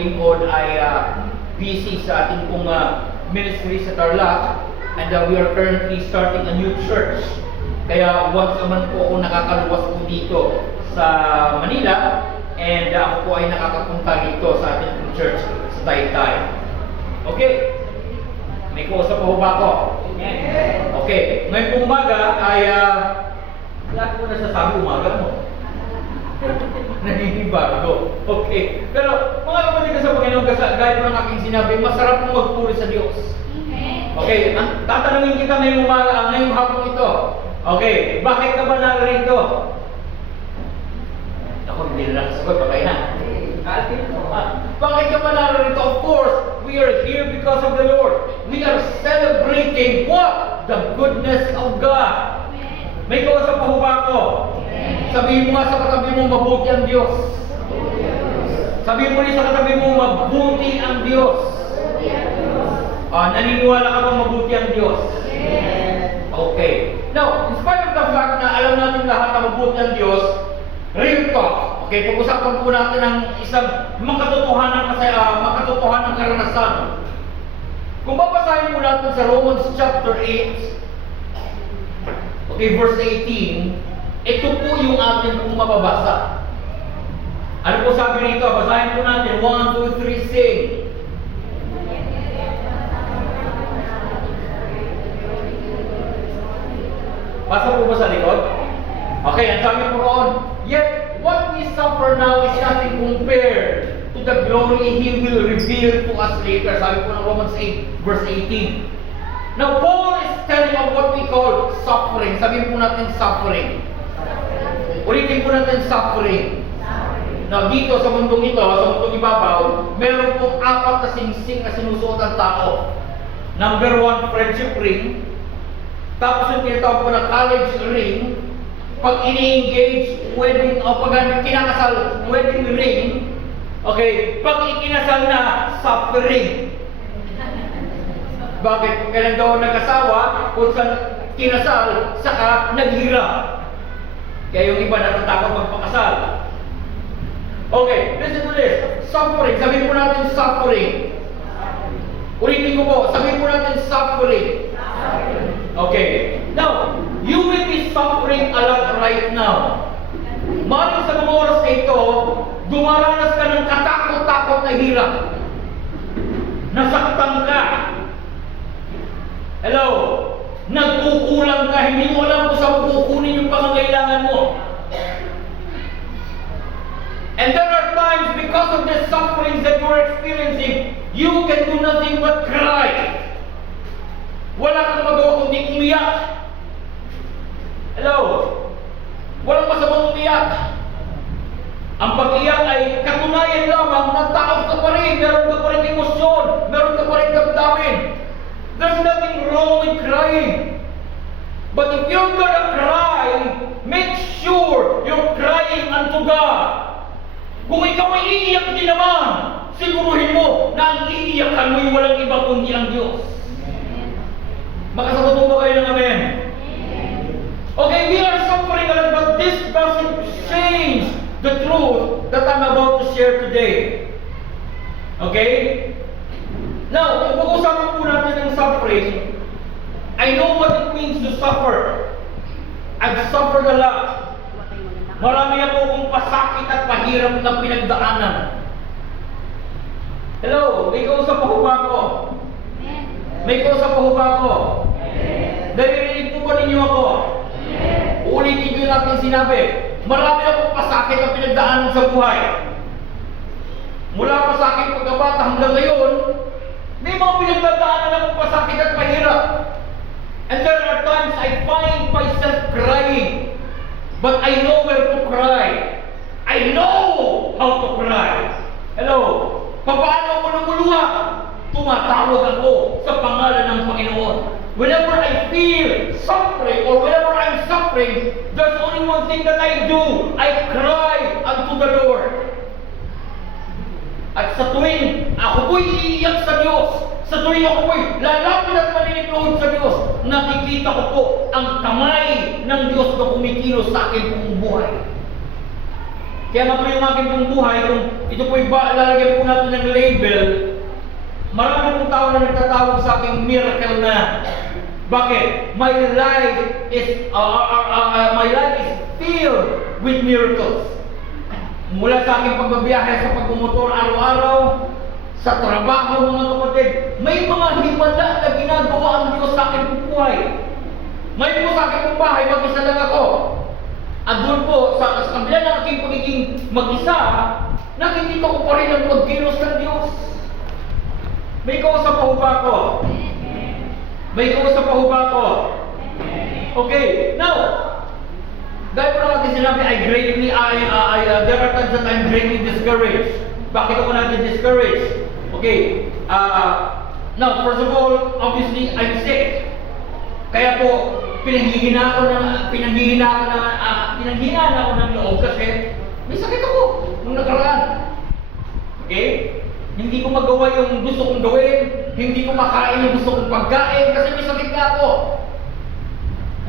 lingkod ay busy sa ating pong ministry sa Tarlac, and we are currently starting a new church. Kaya once a month po ako nakakaluwas po dito sa Manila, and ako po ay nakakapunta dito sa ating pong church sa Taytay. Okay? May kausap po ba ako? Okay. Ngayong umaga ay lahat ko nasasabi umaga mo. Naninibago. Okay. Pero mga kapatid ko sa Panginoon, gaya po ng aking sinabi, masarap po magpuri sa Diyos. Okay. Tatanungin kita ngayong umaga, ngayong hapon ito. Okay. Bakit ka ba narito? Ako, hindi na nakasagot. Patay na. Bakit ka ba narito? Of course, we are here because of the Lord. We are celebrating what? The goodness of God. May kausap pa ba ako? Sabihin mo nga sa katabi mo, mabuti ang Diyos. Sabihin mo rin sa katabi mo, mabuti ang Diyos. Naniniwala ka bang mabuti ang Diyos? Okay. Now, in spite of the fact na alam natin lahat na mabuti ang Diyos, real talk. Okay, pag-usapan po natin ang isang makatotohanan karanasan. Kung babasahin po natin sa Romans chapter 8, okay, verse 18, ito po yung atin pong mababasa. Ano po sabi rito? Basahin po natin. 1, 2, 3, sing. Basa po ba sa likod? Okay, ang sabi po roon, yet what we suffer now is nothing compared to the glory He will reveal to us later. Sabi po ng Romans 8, verse 18. Now, Paul is telling of what we call suffering. Sabihin po natin suffering. Ulitin po natin suffering. Now, dito sa mundong ito, sa mundong ibabaw, meron pong 4 na singsing na sinusuot ang tao. Number 1, friendship ring. Tapos yung tinatawag po na college ring. Pag ini-engage, wedding, o pag kinakasal, wedding ring. Okay, pag ikinasal na, suffering. Bakit? Kung kailan daw nag-asawa, kung saan kinasal, saka naghirap. Kaya yung iba natatakot magpakasal. Okay, listen to this. Suffering. Sabihin po natin suffering. Ulitin ko po. Sabihin po natin suffering. Okay. Now, you will be suffering a lot right now. Maaaring sa mga oras na ito, dumaranas ka ng katakot-takot na hirap. Nasaktan ka. Hello? Nagkukulang ka. Hindi mo alam kung saan kukunin yung pangangailangan mo. And there are times, because of the sufferings that you are experiencing, you can do nothing but cry. Wala kang magawa kundi umiyak. Hello? Walang masamang umiyak. Ang pag-iyak ay katunayan lamang na tao ka pa rin. Meron ka pa rin emosyon. Meron ka pa rin damdamin. There's nothing wrong with crying. But if you're gonna cry, make sure you're crying unto God. Kung ikaw ay iiyak din naman, siguruhin mo na ang iiyakan mo'y walang iba kundi ang Diyos. Makasagot mo ba kayo ng amen? Okay, we are suffering a lot, but this doesn't change the truth that I'm about to share today. Okay? Now, kung pag-usapan po natin ng suffering, I know what it means to suffer. I've suffered a lot. Marami ako kong pasakit at pahirap na pinagdaanan. Hello, may kausap pa ba ako? May kausap pa ba ako? Naririnig po ba ninyo ako? Ulitin ko yung aking sinabi. Marami akong pasakit na pinagdaanan sa buhay. Mula pa sa aking pagkabata hanggang ngayon, may mga pinagdadaanan akong pasakit at pahirap. And there are times I find myself crying. But I know where to cry. I know how to cry. Hello? Paano ako lumuluha? Tumatawag ako sa pangalan ng Panginoon. Whenever I feel suffering or whenever I'm suffering, there's only one thing that I do. I cry unto the Lord. At sa tuwing ako po'y iiyak sa Diyos, sa tuwing ako po'y lalapit at maniniklod sa Diyos, nakikita ko po ang kamay ng Diyos na kumikilos sa akin pong buhay. Kaya nga po yung aking pong buhay, kung ito po iba, lalagyan po natin ng label. Marami pong tao na nagtatawag sa aking miracle na. Bakit? My life is filled with miracles. Mula sa aking pagbabiyahe sa pagmumotor araw-araw, sa trabaho mga kapatid, may mga himala na ginagawa ang Diyos sa aking buhay. May po sa aking bahay, mag-isa lang ako. At doon po, sa kabila ng aking pagiging mag-isa, nakikita ko pa rin ang pagkilos ng Diyos. May kausap pa ho ba ako? May kausap pa ho ba ako? Okay, now, dahil po natin sinabi, there are times that I'm greatly discouraged. Bakit ako natin discouraged? Okay, now, first of all, obviously, I'm sick. Kaya po, pinanghihinaan ako ng loob kasi may sakit ako nung nakaraan. Okay? Hindi ko magawa yung gusto kong gawin, hindi ko makain yung gusto kong pagkain kasi may sakit na ako.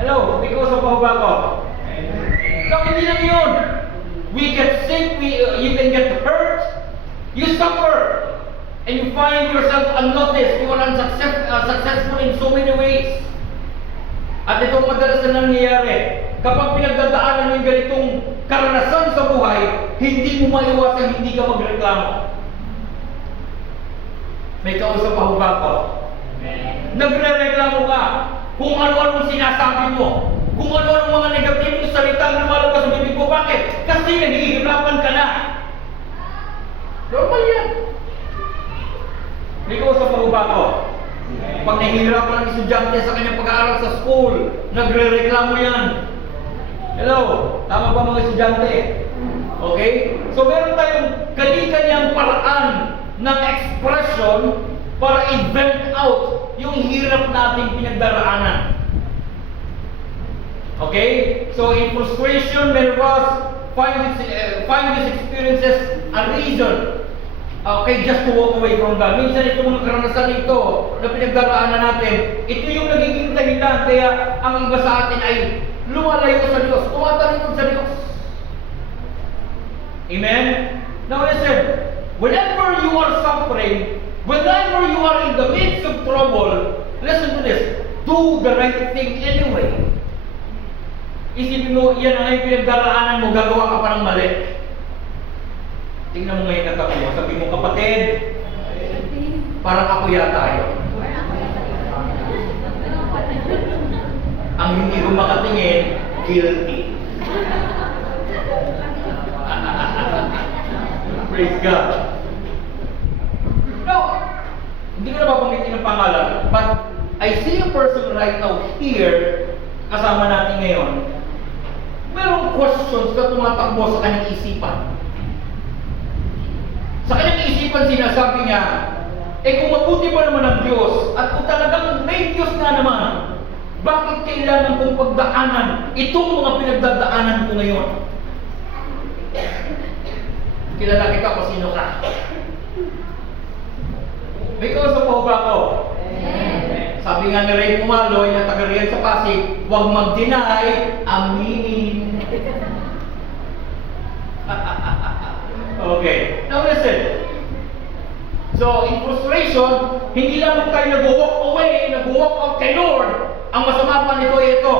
Hello, may kausap pa ba ako? No, hindi lang yun. We get sick, you can get hurt, you suffer, and you find yourself unnoticed, you are unsuccessful in so many ways. At itong madalas na nangyayari, kapag pinagdadaanan mo yung ganitong karanasan sa buhay, hindi mo maiwasan hindi ka magreklamo. May kausap pa ho ba ako? Nagre-reklamo ka kung ano-anong sinasabi mo, kung ano-anong mga negatibong salita ang lumalabas sa bibig mo. Bakit? Kasi naghihirapan ka na. Normal yan. May kausap pa ho ba ako? Pag nahihirapan ang estudyante sa kanyang pag-aaral sa school, nagre-reklamo yan. Hello? Tama ba mga estudyante? Okay? So meron tayong kani-kanyang paraan ng expression para i-vent out yung hirap nating pinagdaraanan. Okay? So in frustration, many of us find these experiences a reason, okay, just to walk away from God. Minsan itong mga karanasan ito na pinagdaraanan natin, ito yung nagiging dahilan kaya ang iba sa atin ay lumalayo sa Diyos, tumatalikod sa Diyos. Amen? Now listen, whenever you are suffering, whenever you are in the midst of trouble, listen to this, do the right thing anyway. Isipin mo, yan ang ay pinagdaraanan mo, gagawa ka pa ng mali. Tingnan mo ngayon katabi mo, sabi mo, kapatid, parang ako yata yun. Ang hindi ko makatingin, guilty. Praise God. No, hindi ko na babanggitin ang pangalan, but I see a person right now here, kasama natin ngayon, merong questions na tumatakbo sa kanyang isipan. Sa kanyang isipan sinasabi niya, kung mabuti pa naman ang Diyos, at kung talagang may Diyos na naman, bakit kailangan kong pagdaanan itong mga pinagdadaanan ko ngayon? Kilala kita kung sino ka. May kausap po ba ako? Sabi nga ni Ray Pumaloy na taga-riyan sa Pasig, huwag mag-deny, aminin. Okay, now listen. So, in frustration, hindi lang tayo nag-walk away, nag-walk out kay Lord. Ang masama pa nito ay ito.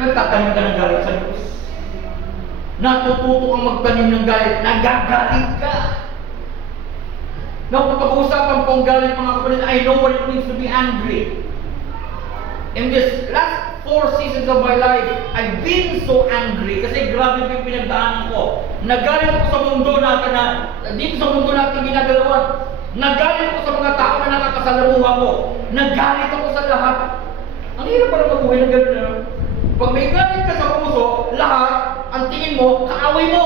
Nagtatanim ka ng galit sa Diyos. Natututo kang magtanim ng galit, nagagalit ka. Now, kapag-uusapan ko ang galit mga kapatid, I know what it means to be angry. In this last 4 seasons of my life, I've been so angry kasi grabe yung pinagdaanan ko. Nagalit ako sa mundo natin na, dito sa mundo natin ginagalawan. Nagalit ako sa mga tao na nakakasalamuha ko. Nagalit ako sa lahat. Ang hirap pala mag-uwi ng gano'n na. Pag may galit ka sa puso, lahat, ang tingin mo, kaaway mo.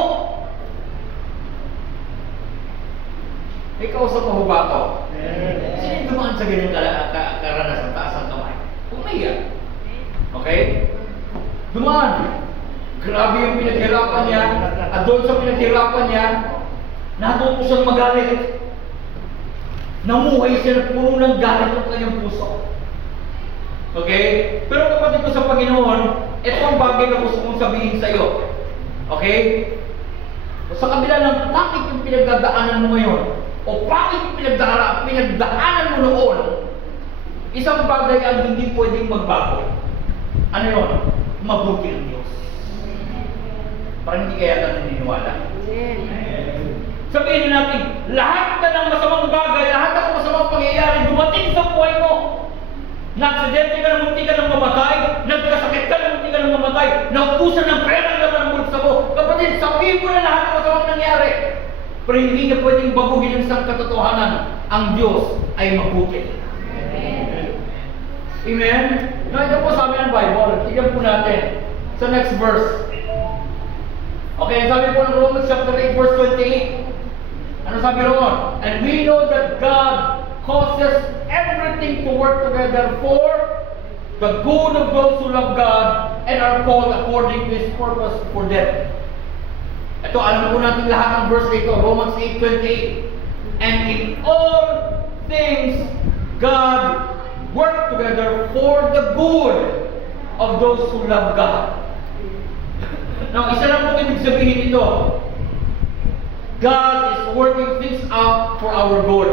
May kausap mo ba ito? Sino yung dumaan sa ganyan karanasan, taas ang kamay? Umiyak. Okay? Dumaan. Grabe yung pinaghirapan niya. At doon sa pinaghirapan niya, natuto siyang magalit. Namuhay siya na puno ng galit ng kanyang puso. Okay? Pero kapatid ko sa Panginoon, ito ang bagay na gusto kong sabihin sa iyo. Okay? Sa kabila ng bakit yung pinagdadaanan mo ngayon, o bakit yung pinagdaanan mo noon, isang bagay ang hindi pwedeng magbago. Ano yun? Mabuti ang Diyos. Parang hindi kaya ka naniniwala. Sabihin natin, lahat na ng masamang bagay, lahat ng masamang pangyayari, dumating sa buhay mo. Na-aksidente ka na, munti ka nang mamatay, nagkasakit ka na, munti ka nang mamatay, naubusan ng pera naman ang bulsa mo. Kapatid, sabihin mo na lahat ng masamang nangyari. Pero hindi niya pwedeng baguhin ang isang katotohanan. Ang Diyos ay mabuti. Amen? Ito po sa amin ang Bible. Tignan po natin sa next verse. Okay, sabi po ng Romans chapter 8 verse 28. Ano sabi roon? And we know that God causes everything to work together for the good of those who love God and are called according to His purpose for them. Ito, alam po natin lahat ng verse dito, Romans 8:28. And in all things, God work together for the good of those who love God. Now, isa lang po ibig sabihin ito. God is working things out for our good.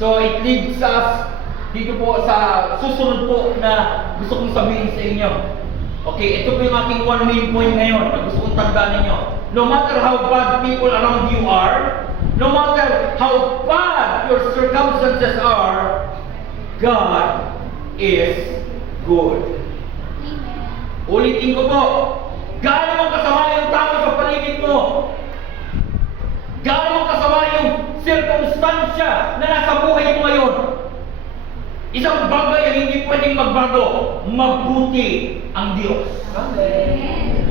So, it leads us dito po sa susunod po na gusto kong sabihin sa inyo. Okay, ito po yung aking one main point ngayon na gusto kong tandaan ninyo. No matter how bad people around you are, no matter how bad your circumstances are, God is good. Ulitin ko po, gaano mong kasama yung tao sa paligid mo? Gaano mong kasama yung circumstansya na nasa buhay mo ngayon? Isang bagay ang hindi pwedeng magbago, mabuti ang Diyos. Amen.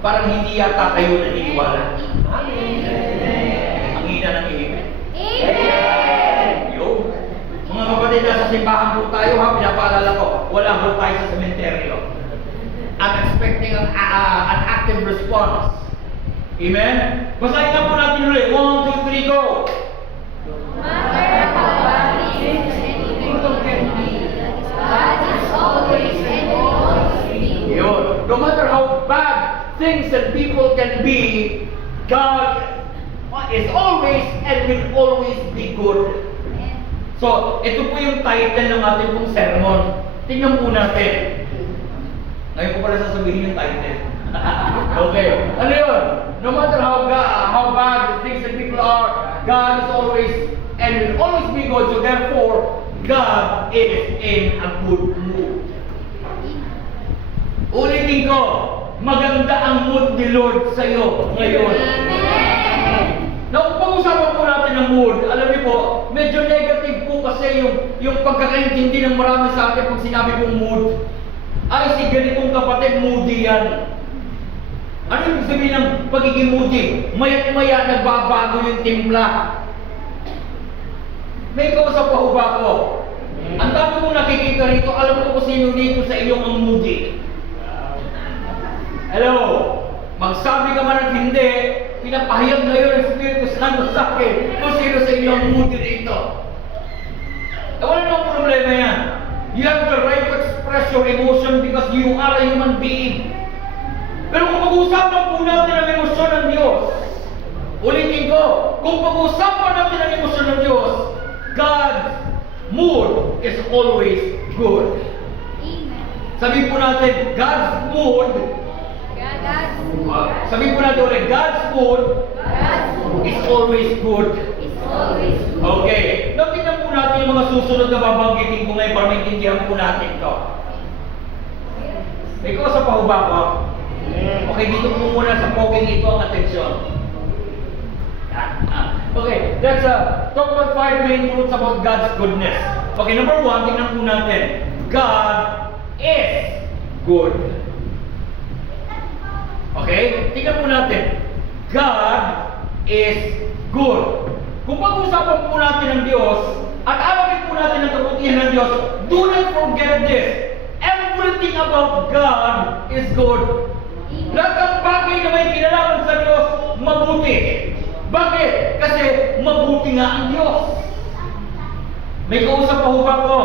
Parang hindi yata kayo naniniwala. Amen. Ang hina ng amen. Amen. Yo. Mga kapatid, nasa simbahan po tayo ha, pinapaalala ko, wala po tayo sa sementeryo. I'm expecting an active response. Amen? Basahin na po natin ulit. 1, 2, 3, go! No matter how bad things and people can be, God is always and will always be good. So, ito po yung title ng ating pong sermon. Tingnan po natin. Ngayon ko pala sasabihin yung title. Okay. Ano yun? No matter how bad things and people are, God is always and will always be good. So therefore, God is in a good mood. Ulitin ko, maganda ang mood ni Lord sa iyo ngayon. Now, kung pag-usapan po natin ang mood, alam niyo po, medyo negative po kasi yung pagkakaintindi ng marami sa atin pag sinabi pong mood. Ay, si ganitong kapatid, moody yan. Ano yung sabihin ng pagiging moody? Maya't-maya, nagbabago yung timpla. May kausap pa ho ba ako? Ang dami kong nakikita rito, alam ko kung sino dito sa inyong ang moody. Hello? Magsabi ka man at hindi, pinapahayag ngayon ang Espiritu Santo sa akin kung sino sa inyo ang moody rito. Wala namang problema yan. You have the right to express your emotion because you are a human being. Pero kung pag-uusapan po natin ang emosyon ng Diyos, ulitin ko, kung pag-uusapan natin ang emosyon ng Diyos, God's mood is always good. Amen. Sabihin po natin, God's mood, sabihin po natin ulit, God's mood is always good. Okay. Now, tingnan po natin yung mga susunod na babanggitin ko ngayon para maintindihan po natin ito. May kausap pa ho ba ako? Okay, dito po muna sa poging ito ang atensyon. Okay, let's talk about 5 main truths about God's goodness. Okay, number 1, tingnan po natin. God is good. Okay, tingnan po natin. God is good. Kung pag-usapan po natin ng Diyos, at alamin po natin ang kabutihan ng Diyos, do not forget this. Everything about God is good. Lahat ng bagay na may kinalaman sa Diyos, mabuti. Bakit? Kasi mabuti nga ang Diyos. May kausap pa ho ba ko?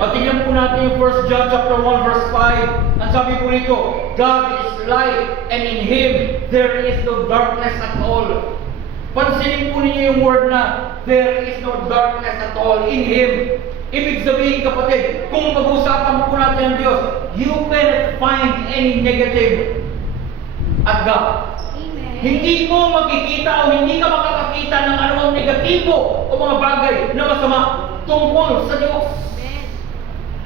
At tingnan po natin yung 1 John chapter 1 verse 5. Ang sabi po rito, God is light, and in Him there is no darkness at all. Pansinin po ninyo yung word na there is no darkness at all in Him. Ibig sabihin, kapatid, kung mag-usapan po natin ang Diyos, you cannot find any negative at God. Amen. Hindi mo makikita o hindi ka makakakita ng anumang negatibo o mga bagay na masama tungkol sa Diyos. Amen.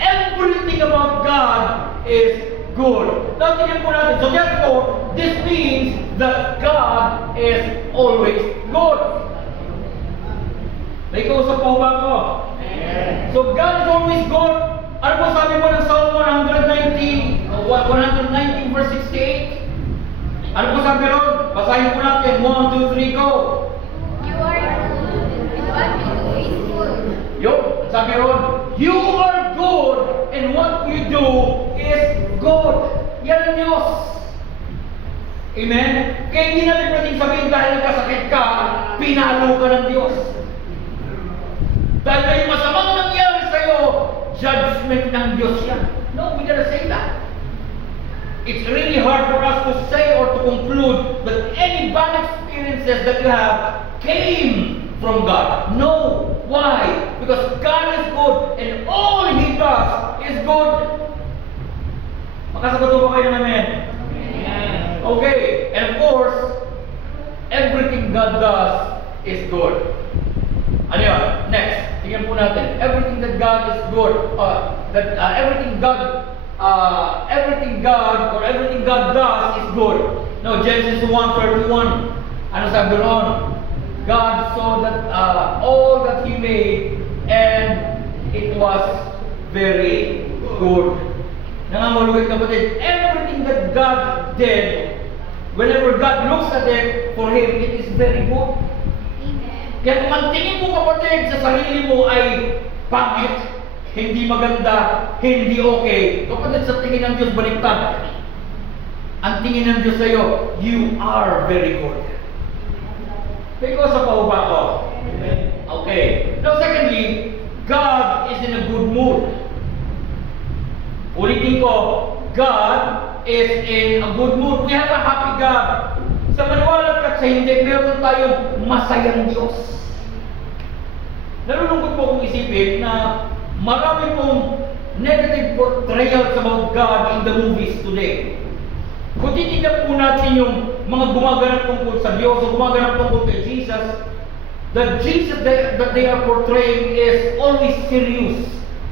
Everything about God is good. Now, tingnan po natin. So therefore, this means that God is always good. May kausap po ba ako? So God is always good. Ano po sabi po ng Psalm 119 verse 68? Ano po sabi ron? Basahin po natin. 1, 2, 3, go! You are good, and what you do is good. Yun, sabi ron. You are good, and what you do is good. Yan ang Diyos. Amen? Kaya hindi natin pwedeng sabihin dahil nagkasakit ka, pinalo ka ng Diyos. Dahil may masamang nangyari sa'yo, judgment ng Diyos yan. No, we gotta say that. It's really hard for us to say or to conclude that any bad experiences that you have came from God. No. Why? Because God is good and all He does is good. Makasagot ba kayo ng amen? Okay. And of course, everything God does is good. Ano yun? Next, tingnan po natin. Everything that God is good, everything God does is good. No, Genesis 1:31. Ano sabi ron? God saw that all that He made, and it was very good. Nangangaluhin kapatid, everything that God did, whenever God looks at it, for Him, it is very good. Kaya kung ang tingin mo kapatid sa sarili mo ay pangit, hindi maganda, hindi okay, kapatid sa tingin ng Diyos baliktad. Ang tingin ng Diyos sa iyo, you are very good. Because sa pauba ko. Okay. Now secondly, God is in a good mood. Ulitin ko, God is in a good mood. We have a happy God. Sa maniwala at sa hindi, meron tayong masayang Diyos. Nalulungkot po kong isipin na marami pong negative portrayals about God in the movies today. Kung titignan po natin yung mga gumaganap tungkol sa Diyos o gumaganap tungkol kay Jesus, the Jesus that they are portraying is always serious,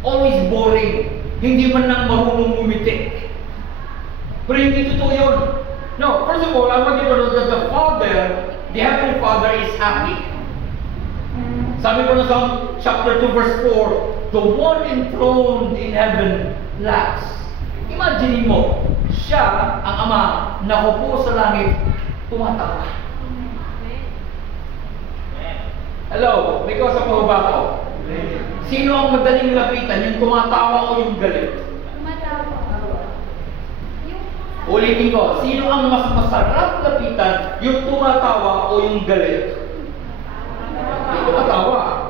always boring, hindi man lang marunong ngumiti. Pero hindi totoo yun. No, first of all, I want you to know that the Father, the Heavenly Father is happy. Sabi ko na sa chapter 2 verse 4, the one enthroned in heaven laughs. Imagine mo, siya, ang Ama, nakupo sa langit, tumatawa. Hello, may kausap po ba ako? Sino ang madaling lapitan, yung tumatawa o yung galit? Ulitin ko, sino ang mas masarap lapitan, yung tumatawa o yung galit? Yung tumatawa.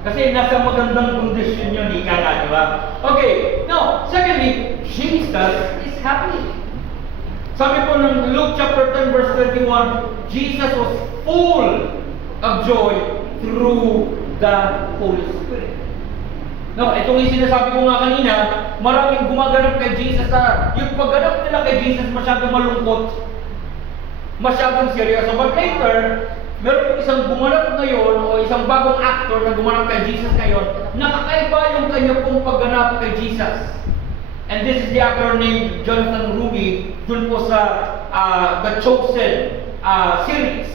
Kasi nasa magandang kondisyon yun, ika nga, di ba? Okay, now, secondly, Jesus is happy. Sabi po ng Luke chapter 10 verse 21, Jesus was full of joy through the Holy Spirit. No, itong yung sinasabi ko nga kanina, maraming gumaganap kay Jesus na yung pagganap nila kay Jesus masyadong malungkot, masyadong seryoso. But later, meron po isang gumanap ngayon o isang bagong actor na gumanap kay Jesus ngayon, nakakaiba yung kanya pong pagganap kay Jesus. And this is the actor named Jonathan Ruby, dun po sa The Chosen series.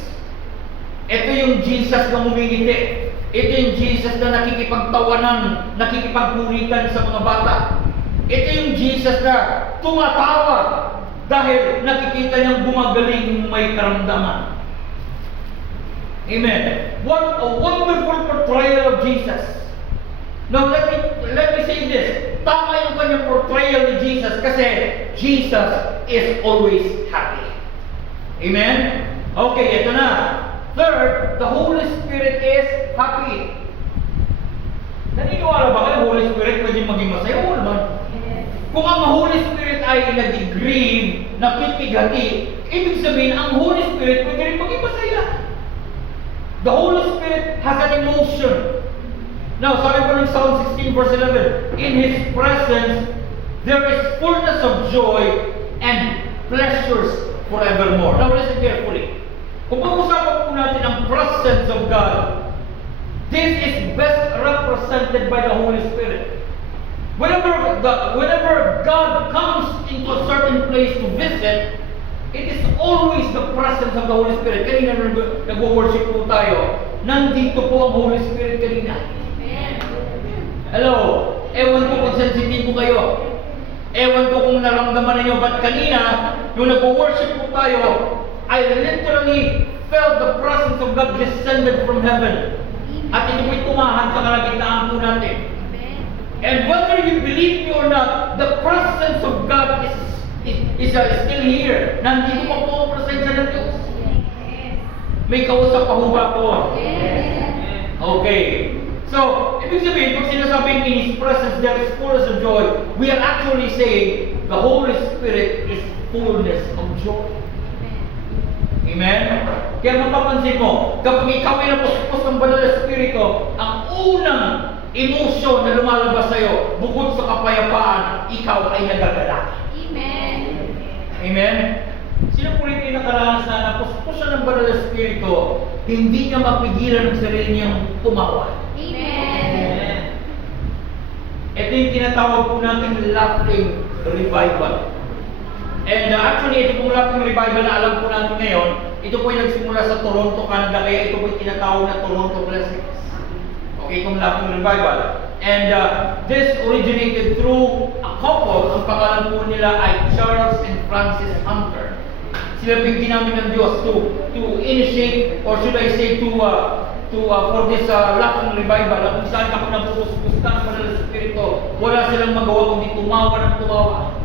Ito yung Jesus na humingiti. Ito yung Jesus na nakikipagtawanan, nakikipagkulitan sa mga bata. Ito yung Jesus na tumatawa dahil nakikita niyang gumagaling may karamdaman. Amen. What a wonderful portrayal of Jesus. Now let me say this. Tama yung kanyang portrayal ni Jesus kasi Jesus is always happy. Amen? Okay, ito na. Third, the Holy Spirit is happy. Naniniwala ba kayo Holy Spirit pwede maging masaya? Oo naman. Kung ang Holy Spirit ay nag-grieve napipighati, ibig sabihin, ang Holy Spirit pwede rin maging masaya. The Holy Spirit has an emotion. Now, sabi po ng Psalm 16 verse 11, in His presence, there is fullness of joy and pleasures forevermore. Now, listen carefully. Kung pag-usapan po natin ang presence of God, this is best represented by the Holy Spirit. Whenever God comes into a certain place to visit, it is always the presence of the Holy Spirit. Kanina nag-worship po tayo, nandito po ang Holy Spirit kanina. Hello? Ewan ko kung sensitive po kayo. Ewan ko kung naramdaman ninyo, but kanina, yung nag-worship po tayo, I literally felt the presence of God descended from heaven. At ito po'y tumahan sa kalagitnaan po natin. And whether you believe me or not, the presence of God is still here. Nandito pa po ang presensya ng Diyos. May kausap pa ho ba po? Okay. So, ibig sabihin, pag sinasabing in His presence there is fullness of joy, we are actually saying the Holy Spirit is fullness of joy. Amen? Kaya mapapansin mo, kapag ikaw ay napusupos ng Banal na Espiritu, ang unang emosyon na lumalabas sa'yo, bukod sa kapayapaan, ikaw ay nagagalak. Amen. Amen? Sino po rin yung nakaranas na napusupos siya ng Banal na Espiritu, hindi niya mapigilan ang sarili niyang tumawa. Amen. Ito yung tinatawag po natin laughing revival. And actually, ito pong laughing revival na alam po natin ngayon, ito po yung nagsimula sa Toronto, Canada, kaya ito po yung tinatawag na Toronto Blessings. Okay, itong laughing revival. And this originated through a couple, ang pangalan po nila ay Charles and Francis Hunter. Sila po yung ginamit ng Diyos to initiate, or should I say for this laughing revival, kung saan kapag nagpupuspusta ng Banal na Espiritu, wala silang magawa kundi tumawa ng tumawa.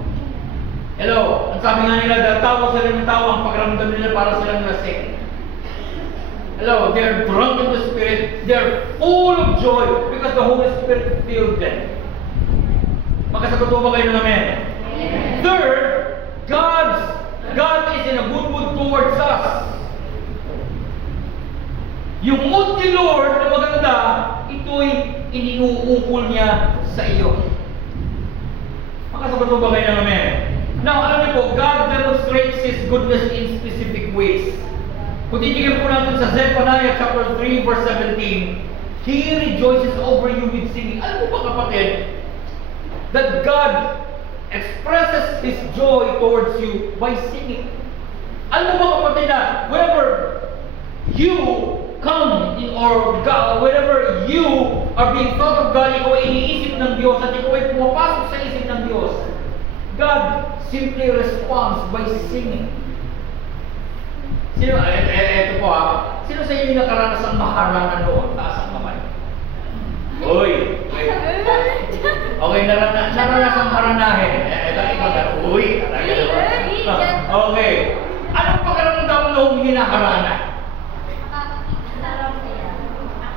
Hello, ang sabi nga nila, tawa sila ng tawa, ang pakiramdam nila para silang lasing. Hello, they're drunk in the Spirit, they're full of joy because the Holy Spirit filled them. Makasagot ba kayo ng amen? Third, God is in a good mood towards us. Yung mood ni Lord na maganda, ito'y iniuukol niya sa iyo. Makasagot ba kayo ng amen? Now, alam niyo po, God demonstrates His goodness in specific ways. Kung titignan po natin sa Zephaniah chapter 3 verse 17, He rejoices over you with singing. Alam mo ba kapatid, that God expresses His joy towards you by singing. Alam mo ba kapatid na whenever you come in or God, whenever you are being thought of God, ikaw ay iniisip ng Diyos at ikaw ay pumapasok sa isip ng Diyos, God simply responds by singing. Sino, eto po sino sa inyo nakaranas ang maharangan doon? Taas ang kamay. Uy! Okay, naranasan ang maranahin. Ito, uy! Okay. Anong pakiramdam noong hinaharana?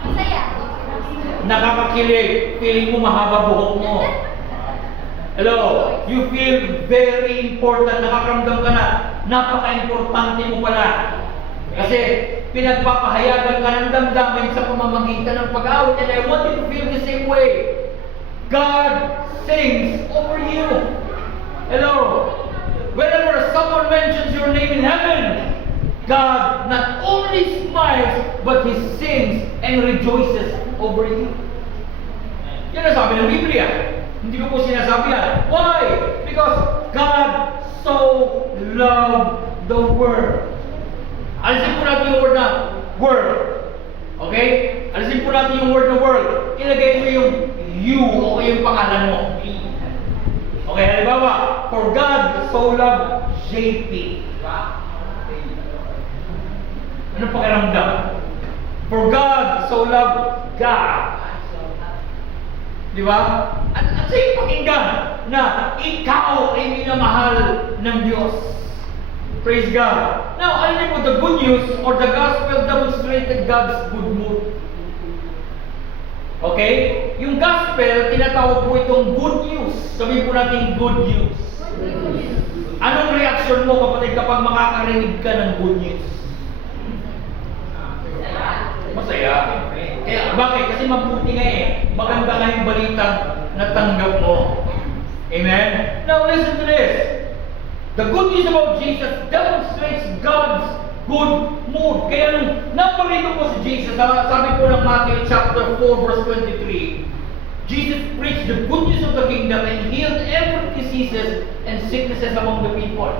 Masaya. Nakakakilig. Feeling mo mahaba buhok mo. Hello, you feel very important, nakakaramdam ka na, napaka-importante mo pala. Kasi pinagpapahayagan ka ng damdamin sa pamamagitan ng pag-awit. And I want you to feel the same way. God sings over you. Hello, whenever someone mentions your name in heaven, God not only smiles, but He sings and rejoices over you. Yan ang sabi ng Biblia. Hindi ko po sinasabi yan. Why? Because God so loved the world. Alisin po natin yung word na world. Okay? Alisin po natin yung word na world. Ilagay mo yung you o yung pangalan mo. Okay, halimbawa, for God so loved JP. Ano pakiramdam? For God so loved God. Di ba? At sa iyong pakinggan na ikaw ay minamahal ng Diyos. Praise God. Now, alam niyo po, the good news or the gospel demonstrated God's good mood. Okay? Yung gospel, tinatawag po itong good news. Sabihin po natin good news. Anong reaksyon mo, kapatid, kapag makakarinig ka ng good news? Masaya. Kaya, bakit? Kasi mabuti nga eh. Maganda nga yung balitang natanggap mo. Amen? Now, listen to this. The good news about Jesus demonstrates God's good mood. Kaya nung naparito po si Jesus, sabi po ng Matthew chapter 4 verse 23, Jesus preached the good news of the kingdom and healed every diseases and sicknesses among the people.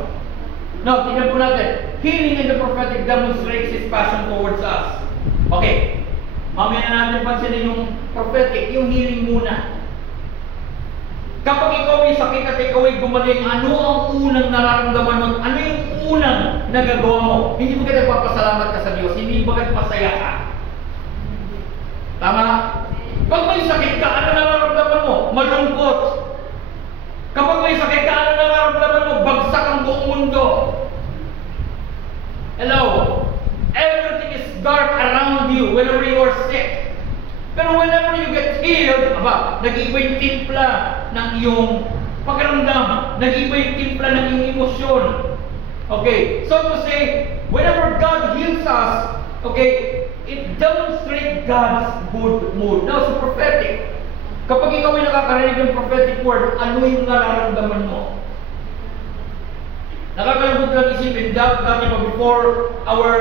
Now, tingnan po natin. Healing in the prophetic demonstrates His passion towards us. Okay. Mamaya na natin pansinin yung prophetic, yung healing muna. Kapag ikaw may sakit at ikaw ay gumaling, ano ang unang nararamdaman mo? Ano yung unang nagagawa mo? Hindi mo ka nagpapasalamat ka sa Diyos, hindi mo ka masaya ka. Tama? Pag may sakit ka, ano nararamdaman mo? Malungkot. Kapag may sakit ka, ano nararamdaman mo? Bagsak ang buong mundo. Hello? Everything is dark around you whenever you are sick. Pero whenever you get healed, nag-iba yung timpla ng iyong pakiramdam, nag-iba yung timpla ng iyong emosyon. Okay, so to say, whenever God heals us, okay, it demonstrates God's good mood. Now, sa prophetic, kapag ikaw ay nakakarinig ng prophetic word, ano yung nararamdaman mo? Nakakalungkot lang isipin, dati pa before our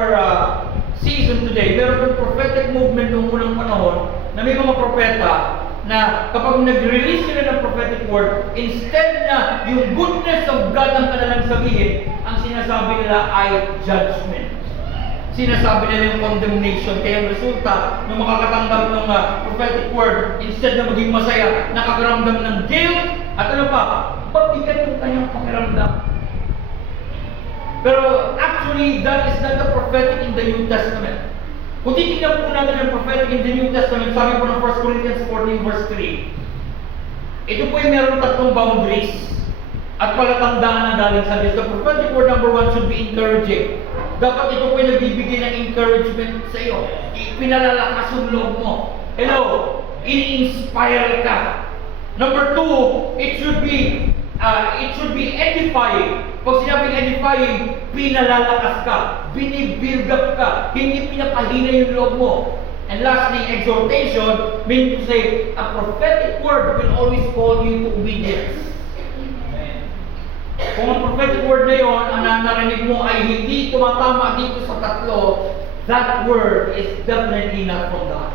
season today, meron pong prophetic movement noong unang panahon na may mga propeta na kapag nag-release sila ng prophetic word, instead na yung goodness of God ang kanilang sabihin, ang sinasabi nila ay judgment. Sinasabi nila yung condemnation. Kaya ang resulta ng makakatanggap ng prophetic word, instead na maging masaya, nakakaramdam ng guilt, at ano pa, mabigat yung kanyang pakiramdam. Pero actually, that is not the prophetic in the New Testament. Kung titignan po natin yung prophetic in the New Testament, sabi po ng 1 Corinthians 14 verse 3, ito po yung meron tatlong boundaries at palatandaan na galing sa Diyos. The prophetic word number 1 should be encouraging. Dapat ito po yung nagbibigay ng encouragement sa iyo. Pinalalakas yung loob mo. Hello, in-inspire ka. Number 2, it should be edifying. Pag sinabing edifying, pinalalakas ka, binibuild up ka, hindi pinapahina yung loob mo. And lastly, exhortation means to say, a prophetic word will always call you to obedience. Kung ang prophetic word na yun, ang narinig mo ay hindi tumatama dito sa tatlo, that word is definitely not from God.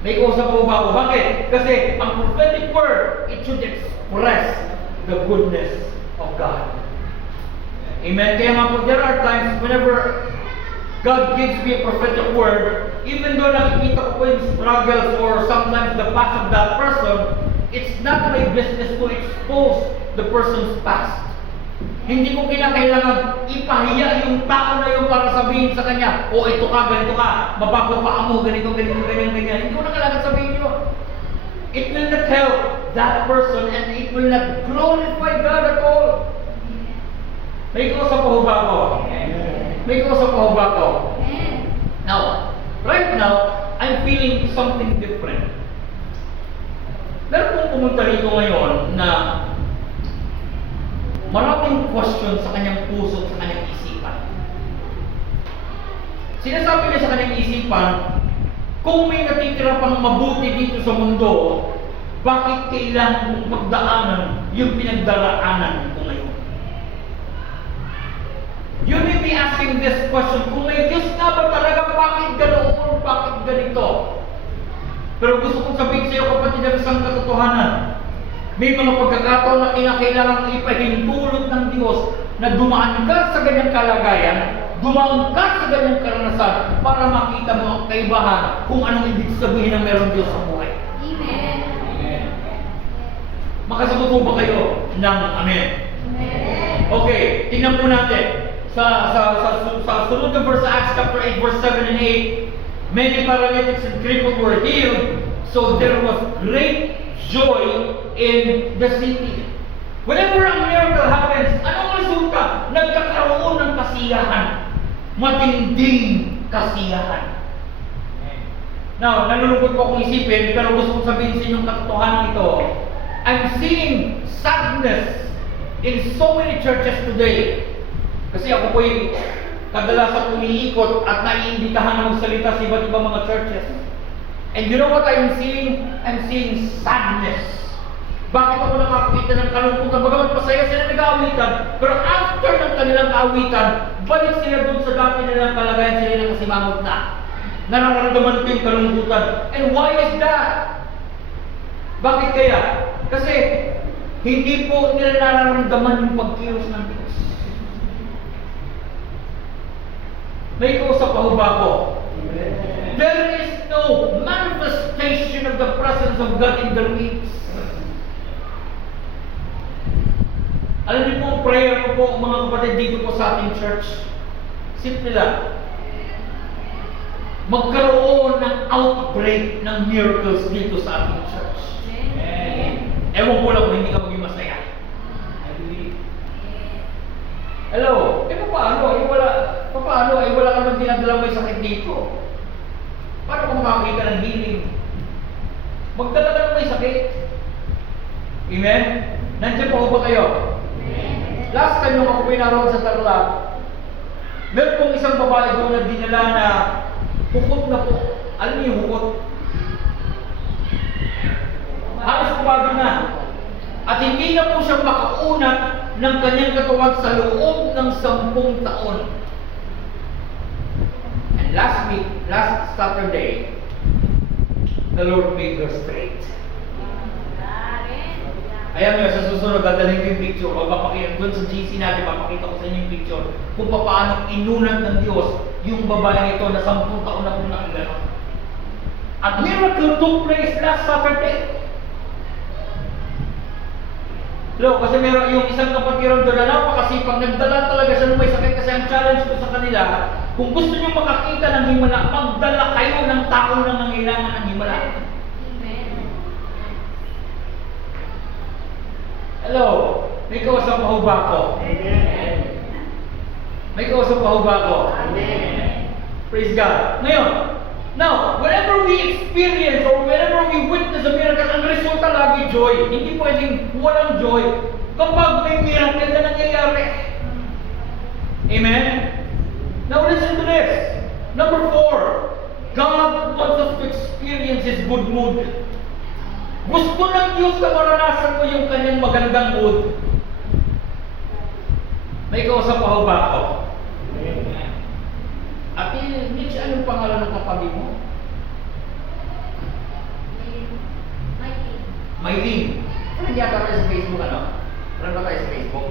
May kausap po ba ako? Bakit? Kasi ang prophetic word, it should express the goodness of God. Amen? Kaya nga po, there are times whenever God gives me a prophetic word, even though nakikita ko po yung struggles or sometimes the past of that person, it's not my business to expose the person's past. Hindi ko kinakailangan ipahiya yung tao na yun para sabihin sa kanya, oh, ito ka, ganito ka, mapapapaan mo, ganito, ganyan. Hindi ko na kailangan sabihin yun. It will not help that person and it will not glorify God at all. May kausap po ba ako? May kausap po ba ako? Now, right now, I'm feeling something different. Meron pong pumunta rito ngayon na maraming question sa kanyang puso, sa kanyang isipan. Sinasabi niya sa kanyang isipan, kung may natitira pang mabuti dito sa mundo, bakit kailangan kong pagdaanan yung pinagdaraanan ko ngayon? You may be asking this question, kung may Diyos na ba talaga, bakit ganoon, bakit ganito? Pero gusto kong sabihin sa iyo, kapatid, ang isang katotohanan. May mga pagkakataon na kinakailangan ipahintulot ng Diyos na dumaan ka sa ganyang kalagayan, dumaan ka sa ganyang karanasan para makita mo ang kaibahan kung anong ibig sabihin ng meron Diyos sa buhay. Amen. Makasagot po ba kayo ng amen? Amen. Okay, tingnan po natin. Sa sunod ng verse sa Acts chapter 8, verse 7 and 8, many paralytics and cripples were healed, so there was great joy in the city. Whenever a miracle happens, anong resulta? Nagkakaroon ng kasiyahan. Matinding kasiyahan. Now, nalulungkot po akong isipin, pero gusto kong sabihin sa inyong katotohanan ito. I'm seeing sadness in so many churches today, kasi ako po'y kadalasan umiikot at naiimbitahan na magsalita sa iba't ibang mga churches. And you know what I'm seeing? I'm seeing sadness. Bakit ako nakakita ng kalungkutan? Bagamat masaya sila nag-aawitan, pero after ng kanilang kaawitan, balik sila dun sa dati nilang kalagayan, sila na kasimangot na. Nararamdaman ko yung kalungkutan. And why is that? Bakit kaya? Kasi hindi po nila nararamdaman yung pagkilos ng Diyos. May kausap pa ho ba ako? There is no manifestation of the presence of God in their midst. Alam niyo po, prayer ko po, mga kapatid, dito po sa ating church. Simple lang. Magkaroon ng outbreak ng miracles dito sa ating church. Ewan ko lang kung hindi ka maging masaya. Hello? Paano? Paano? Wala ka naman dinadala may sakit dito. Paano kung makakita ng healing? Magdala ka ng may sakit. Amen? Nandiyan po ba kayo? Last time nung ako pinaroon sa Tarlac, meron pong isang babae doon na dinala na hukot na po. Alam niyo yung hukot? Halos kumado na. At hindi na po siya makaunat ng kanyang katawan sa loob ng 10 taon. And last Saturday, the Lord made her straight. Ayan nyo, sa susunod, dadalhin ko yung picture. O papakita, doon sa GC natin, papakita ko sa inyo yung picture. Kung paano inunad ng Diyos yung babae ito na 10 taon na kung nakagano. At miracle took place last Saturday. Hello, kasi meron yung isang kapatiran doon na napakasipag, nagdala talaga siya ng may sakit kasi ang challenge ko sa kanila, kung gusto nyo makakita ng himala, magdala kayo ng tao na nangailangan ng himala. Hello, may kausap pa ho ba ako? May kausap pa ho ba ako? Praise God. Ngayon, now, whenever we experience or whenever we witness a miracle, ang resulta lagi joy. Hindi pwedeng walang joy kapag may miracle na nangyayari. Amen? Now listen to this. Number 4, God wants us to experience His good mood. Gusto ng Diyos na maranasan mo yung kanyang magandang mood. May kausap pa ho ba ako? Ate Mitch, anong pangalan ng kapatid mo? Maylene. Ano yata tayo sa Facebook, ano? Ano ba tayo sa Facebook?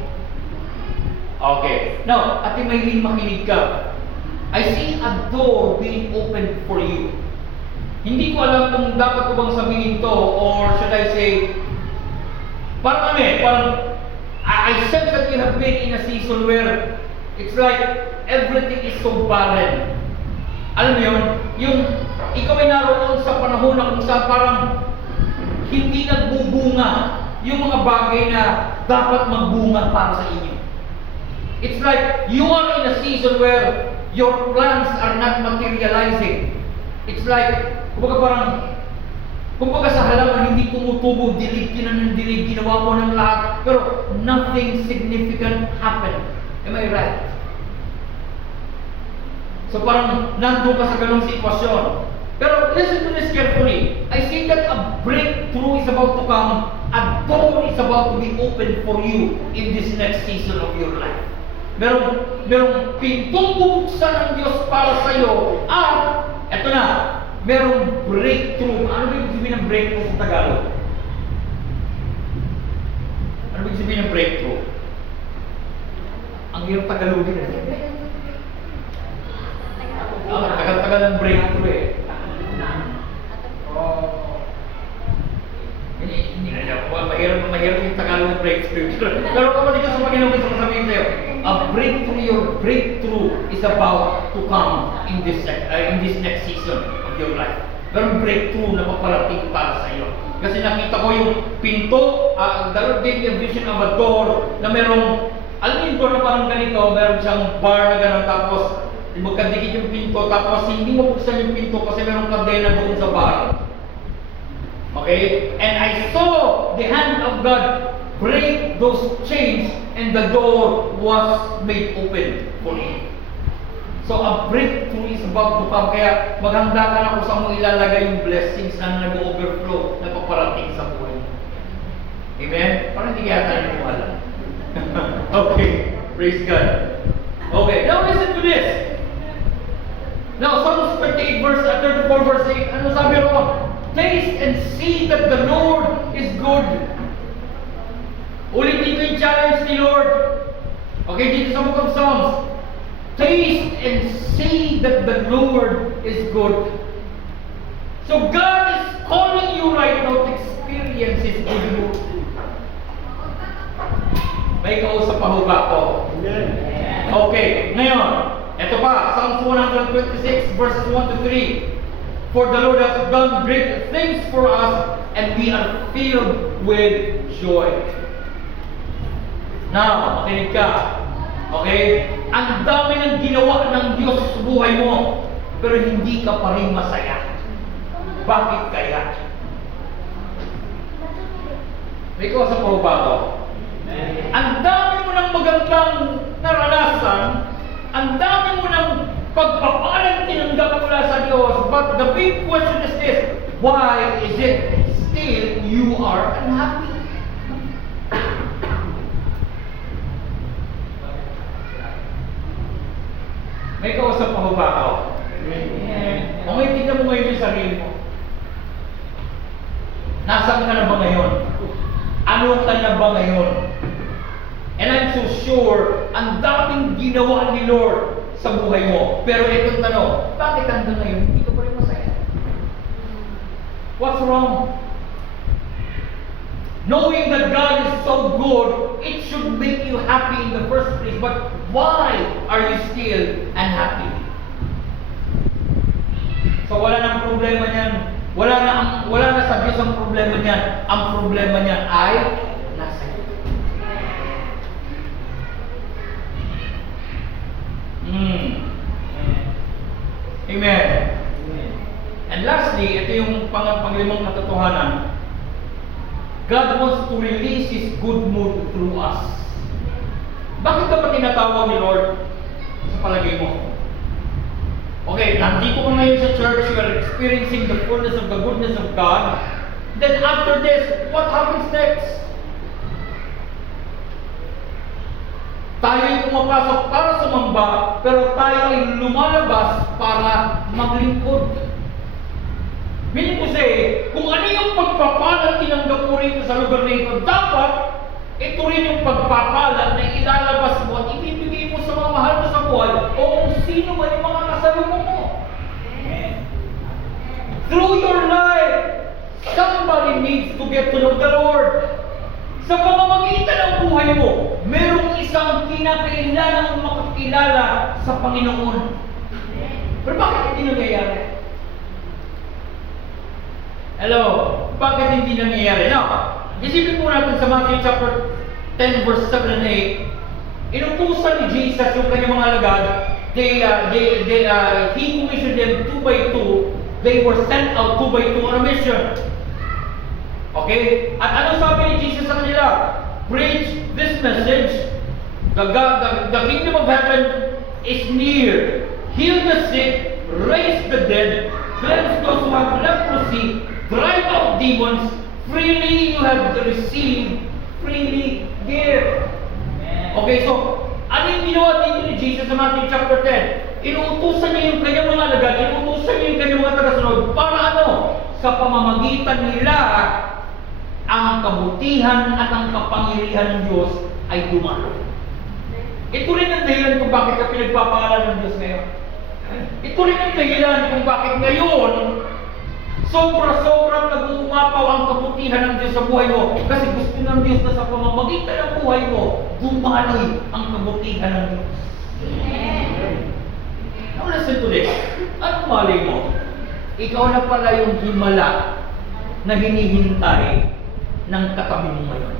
Okay. Now, Ate Maylene, makinig ka. I see a door being opened for you. Hindi ko alam kung dapat ko bang sabihin to or should I say, parang I sense that you have been in a season where it's like everything is so barren. Alam mo yun? Yung ikaw ay naroon sa panahon na kung saan parang hindi nagbubunga yung mga bagay na dapat magbunga para sa inyo. It's like you are in a season where your plans are not materializing. It's like, kumbaga sa halaman hindi tumutubo, dilig ka na ng dilig, ginawa mo ng lahat, pero nothing significant happened. Am I right? So parang nandun ka sa ganong sitwasyon. Pero listen to this carefully. I see that a breakthrough is about to come. A door is about to be opened for you in this next season of your life. Merong pintong bubuksan ng Diyos para sa iyo. At eto na, merong breakthrough. Ano ba ibig sabihin ng breakthrough sa Tagalog? Ano ba ibig sabihin ng breakthrough? Ang hirap Tagalogin eh. Tagal-tagal ng breakthrough eh. Mahirap yung Tagalog ng breakthrough. Pero kapatid ko sa Panginoon, gusto ko sabihin sa'yo, a breakthrough, your breakthrough is about to come in this next season of your life. Merong breakthrough na paparating para sa iyo. Kasi nakita ko yung pinto, the Lord gave me a vision of a door na merong, alam mo yung door na parang ganito, meron siyang bar na gano'n, tapos magkadikit yung pinto, tapos hindi mo buksan yung pinto kasi merong kadena doon sa bar. Okay? And I saw the hand of God break those chains and the door was made open for him. So a breakthrough is about to come. Kaya maghanda ka na kung saan mo ilalagay yung blessings na nag-overflow na paparating sa buhay mo. Amen? Parang hindi kaya tayo naniwala. Okay. Praise God. Okay. Now listen to this. Now Psalms 38 verse 34 verse 8. Ano sabi ro? Taste and see that the Lord is good. Ulitin ko yung challenge ni Lord. Okay, dito sa book of Psalms. Taste and see that the Lord is good. So God is calling you right now to experience His good mood. May kausap pa ho ba ako? Okay, ngayon, ito pa, Psalms 126 verses 1 to 3. For the Lord has done great things for us, and we are filled with joy. Now, makinig ka. Okay? Ang dami ng ginawa ng Diyos sa buhay mo, pero hindi ka pa rin masaya. Bakit kaya? May kausap pa ba ako? Ang dami mo ng magandang naranasan, ang dami mo ng pagpapalang tinanggap mula sa Diyos, but the big question is this: why is it still you are unhappy? May kausap pa ba ako? O ngayon, tignan mo ngayon yung sarili mo. Nasaan ka na ba ngayon? Ano ka na ba ngayon? And I'm so sure, ang daming ginawa ni Lord sa buhay mo. Pero itong tanong, bakit hanggang ngayon hindi ka pa rin masaya? What's wrong? Knowing that God is so good, it should make you happy in the first place. But why are you still unhappy? So wala nang problema niyan. Wala na sa Diyos ang problema niyan. Ang problema niyan ay nasa iyo. Amen. And lastly, ito yung panglimang katotohanan. God wants to release His good mood through us. Bakit ka pa tinatawag ni Lord sa palagay mo? Okay, nandito ka ngayon sa church, you are experiencing the fullness of the goodness of God. Then after this, what happens next? Tayo ay pumapasok para sumamba, pero tayo ay lumalabas para maglingkod. Meaning to say, kung ano yung pagpapala tinanggap mo rito sa lugar na ito, dapat ito rin yung pagpapala na ilalabas mo at ibibigay mo sa mga mahal mo sa buhay o kung sino man yung mga kasalubong mo. Through your life, somebody needs to get to know the Lord. Sa pamamagitan ng buhay mo, merong isang kinakailangang makakilala sa Panginoon. Pero bakit hindi nangyayari? Hello? Bakit hindi nangyayari? Now, isipin po natin sa Matthew chapter 10 verse 7 and 8. Inutusan ni Jesus yung kanyang mga alagad. He commissioned them 2 by 2. They were sent out 2 by 2 on a mission. Okay? At ano sabi ni Jesus sa kanila? Preach this message. The kingdom of heaven is near. Heal the sick, raise the dead, cleanse those who have leprosy, drive out demons. Freely you have received, freely give. Okay, so ano yung ginawa dito ni Jesus sa Matthew chapter 10? Inuutusan niya yung kanyang mga alagad, inuutusan niya yung kanyang mga tagasunod para ano? Sa pamamagitan nila, ang kabutihan at ang kapangyarihan ng Diyos ay dumalo. Ito rin ang dahilan kung bakit ka pinagpapaaral ng Diyos ngayon. Ito rin ang dahilan kung bakit ngayon sobra-sobrang nag-uumapaw ang kabutihan ng Diyos sa buhay mo. Kasi gusto ng Diyos na sa pamamagitan ng buhay mo, dumaloy ang kabutihan ng Diyos. Now listen to this. Anong malay mo? Ikaw na pala yung himala na hinihintay ng katabi mo ngayon.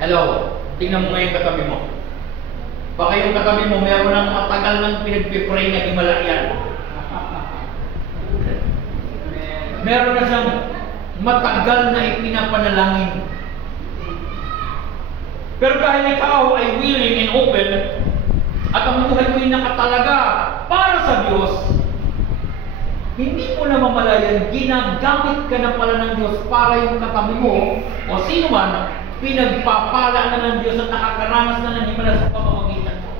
Hello? Tingnan mo ngayon katabi mo. Baka yung katabi mo, meron ng matagal ng pinagpipray na himala yan. Meron na siyang matagal na ipinapanalangin. Pero dahil ikaw ay willing and open, at ang buhay mo ay nakatalaga para sa Diyos, hindi mo na mamalayan, ginagamit ka na pala ng Diyos para yung katabi mo o sino man, pinagpapala na ng Diyos at nakakaranas na ng himala sa pamamagitan mo.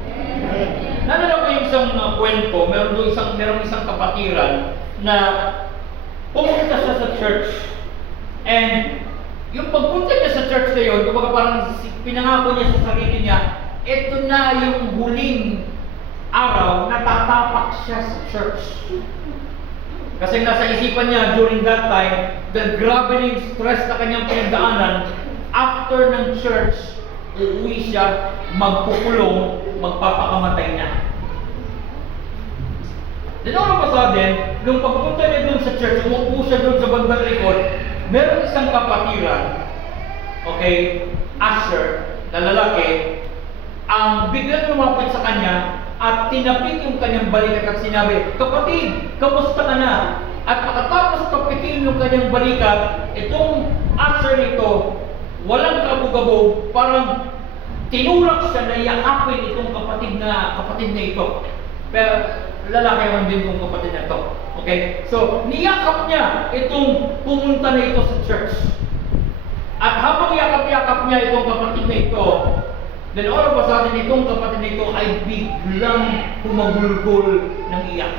Nalala ko yung isang kwento, merong isang kapatiran na pumunta siya sa church. And yung pagpunta niya sa church na yun, kumbaga parang pinangako niya sa sarili niya, ito na yung huling araw na tatapak siya sa church. Kasi nasa isipan niya during that time, the grabe ng stress na kanyang pinagdaanan, after ng church, uuwi siya, magpukulong, magpapakamatay na. Then all of a sudden, nung pagpunta niya dun sa church, umupo siya dun sa bandang likod, meron isang kapatiran, okay, usher, na lalaki, ang biglang lumapit sa kanya at tinapik yung kanyang balikat at sinabi, "Kapatid, kamusta ka na?" At pagkatapos tapikin yung kanyang balikat, itong usher nito, walang kabog-abog, parang tinulak siya na yakapin itong kapatid na ito. Pero lalaki naman din kung kapatid na ito. Okay? So, niyakap niya itong pumunta na ito sa church. At habang yakap-yakap niya itong kapatid na ito, then all of a sudden, itong kapatid na ito ay biglang humagulgol ng iyak.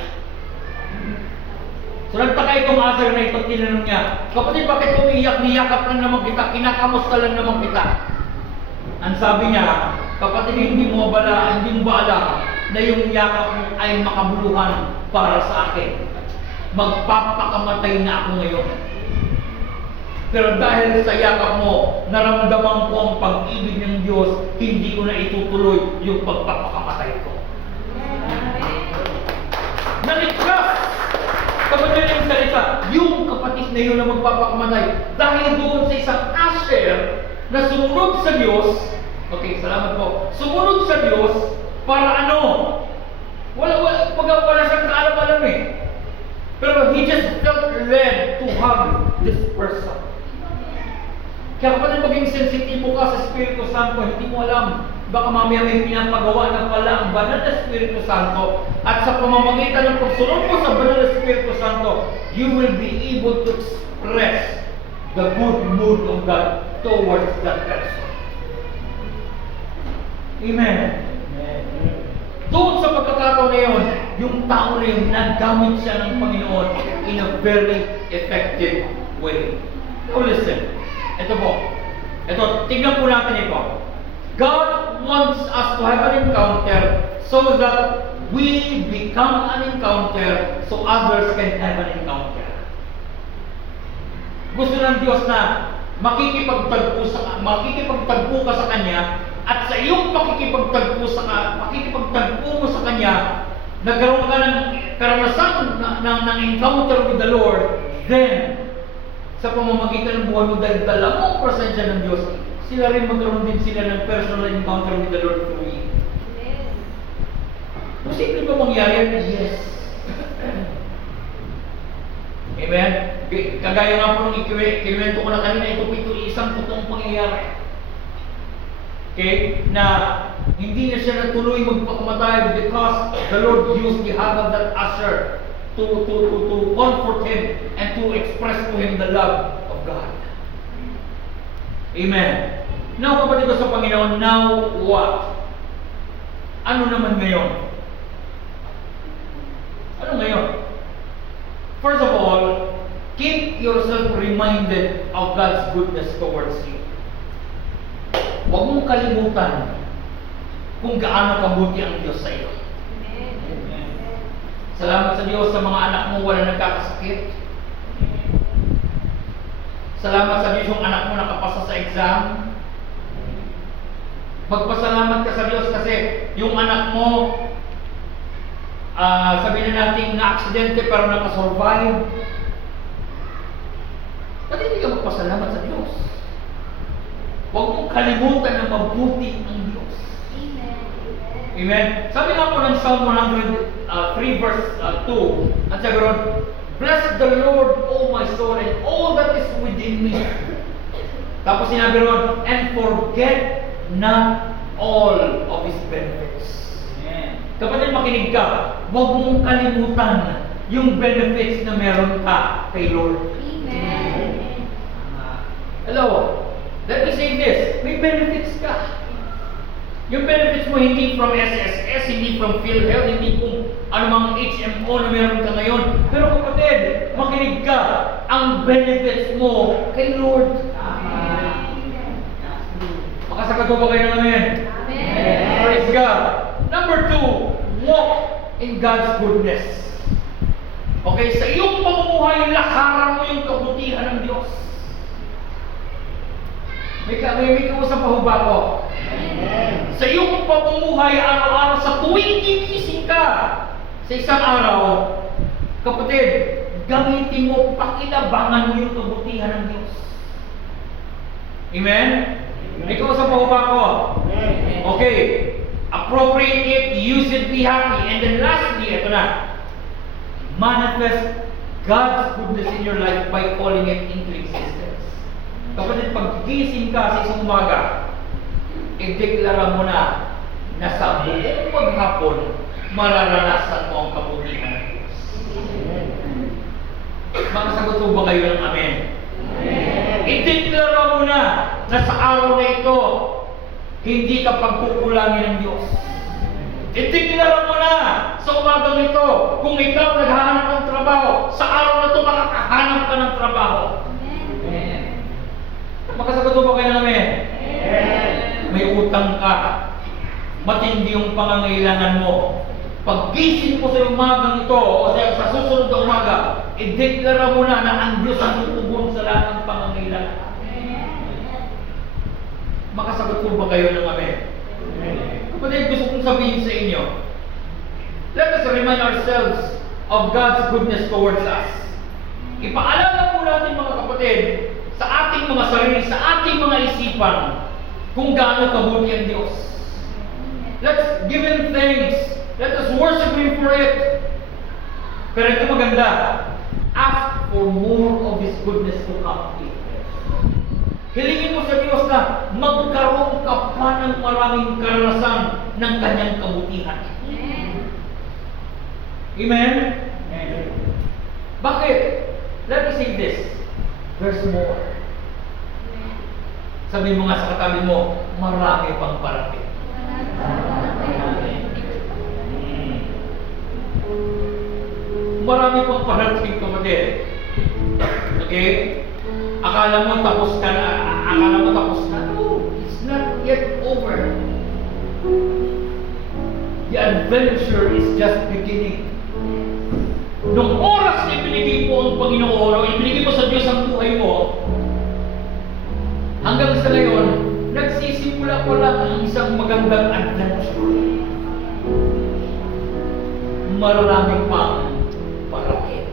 So nagtaka itong usher na ito, tinanong niya, "Kapatid, bakit umiiyak? Niyakap lang naman kita, kinakamusta lang naman kita." Ang sabi niya, "Kapatid, hindi mo ba alam na yung yakap mo ay makabuluhan para sa akin? Magpapakamatay na ako ngayon. Pero dahil sa yakap mo, naramdaman ko ang pag-ibig ng Diyos, hindi ko na itutuloy yung pagpapakamatay ko." Naligtas! Kapatid yung salita, yung kapatid na yun na magpapakamatay, dahil doon sa isang usher na sumunod sa Diyos, okay, salamat po, sumunod sa Diyos, para ano? Wala siyang kaalam-alam eh. Pero he just felt led to hug this person. Kaya kapatid, maging sensitibo ka sa Espiritu Santo, hindi mo alam, baka mamaya may pinapagawa na pala ang banal na Espiritu Santo, at sa pamamagitan ng pagsunod mo sa banal na Espiritu Santo, you will be able to express the good mood of God towards that person. Amen. Doon sa pagkakataon na yun, yung tao na yun, nagamit siya ng Panginoon in a very effective way. Now listen, ito po. Ito, tignan po natin ito. God wants us to have an encounter so that we become an encounter so others can have an encounter. Gusto ng Diyos na makikipagtagpo ka sa Kanya, at sa iyong pakikipagtagpo mo sa Kanya, nagkaroon ka ng karanasan ng encounter with the Lord, then sa pamamagitan ng buhay mo, dahil dala mo ang presensya ng Diyos, sila rin magkaroon din sila ng personal encounter with the Lord through you. Yes. Posible ba mangyari? Yes. Amen? Kagaya nga po nung ikiwento ko na kanina, ito isang totoong pangyayari. Okay? Na hindi na siya natuloy magpakamatay because the Lord used the hand of that usher to comfort him and to express to him the love of God. Amen. Now, kapatid ko sa Panginoon, now what? Ano naman ngayon? Ano ngayon? First of all, keep yourself reminded of God's goodness towards you. Huwag mong kalimutan kung gaano kabuti ang Diyos sa iyo. Amen. Salamat sa Diyos sa mga anak mo wala nagkakasakit. Salamat sa Diyos yung anak mo nakapasa sa exam. Magpasalamat ka sa Diyos kasi yung anak mo, sabihin na natin na-aksidente pero nakasurvive. Ba't hindi ka magpasalamat sa Diyos? Huwag mong kalimutan na mabuti ang Diyos. Amen. Amen? Sabi nga po ng Psalm 103 verse 2, at sabi ron, Bless the Lord, O my soul, and all that is within me. Tapos sinabi ron, and forget not all of His benefits. Kapatid, makinig ka. Huwag mong kalimutan yung benefits na meron ka kay Lord. Amen. Hello? Let me say this. May benefits ka. Yung benefits mo hindi from SSS, hindi from PhilHealth, hindi kung anumang HMO na meron ka ngayon. Pero kapatid, makinig ka. Ang benefits mo kay Lord. Makasagot ba kayo ng amen? Amen. Praise God. Number 2, walk in God's goodness. Okay, sa iyong pamumuhay, lakaran mo yung kabutihan ng Diyos. May kausap pa ho ba ako? Sa iyong pamumuhay, araw-araw, sa tuwing gigising ka, sa isang araw, kapatid, gamitin mo, pakilabangan mo yung kabutihan ng Diyos. Amen? May kausap pa ho ba ako? Okay. Appropriate it, use it, be happy. And then lastly, ito na. Manifest God's goodness in your life by calling it into existence. Kapatid, pag gising ka sa isang umaga, i-deklara mo na sa buong maghapon, mararanasan mo ang kabutihan ng Diyos. Makasagot mo ba kayo ng amen? I-deklara mo na sa araw na ito, hindi ka pagkukulangin ng Diyos. I-deklara mo na sa umagang ito, kung ikaw naghahanap ng trabaho, sa araw na ito makakahanap ka ng trabaho. Makasagot mo ba kayo ng amen? May utang ka. Matindi yung pangangailangan mo. Pag-gising mo sa umagang ito, o sa susunod na umaga, i-deklara mo na ang Diyos ang tutugon sa lahat ng pangangailangan. Makasagot po ba kayo ng amen? Kapatid, gusto kong sabihin sa inyo, let us remind ourselves of God's goodness towards us. Ipaalala po natin mga kapatid, sa ating mga sarili, sa ating mga isipan, kung gaano kabuti ang Diyos. Let's give Him thanks. Let us worship Him for it. Pero ito maganda, ask for more of His goodness to come to you. Hilingin mo sa Diyos na magkaroon ka pa ng maraming karanasan ng Kanyang kabutihan. Amen? Amen. Bakit? Let me say this. There's more. Sabi mo nga sa katabi mo, marami pang parating. Marami pang parating, kapatid. Okay? Akala mo tapos ka na. No, it's not yet over. The adventure is just beginning. Nung oras na ibinigay mo ang Panginoon o ibinigay mo sa Diyos ang buhay mo, hanggang sa ngayon, nagsisimula pa lang ang isang magandang adventure. Maraming pang parating.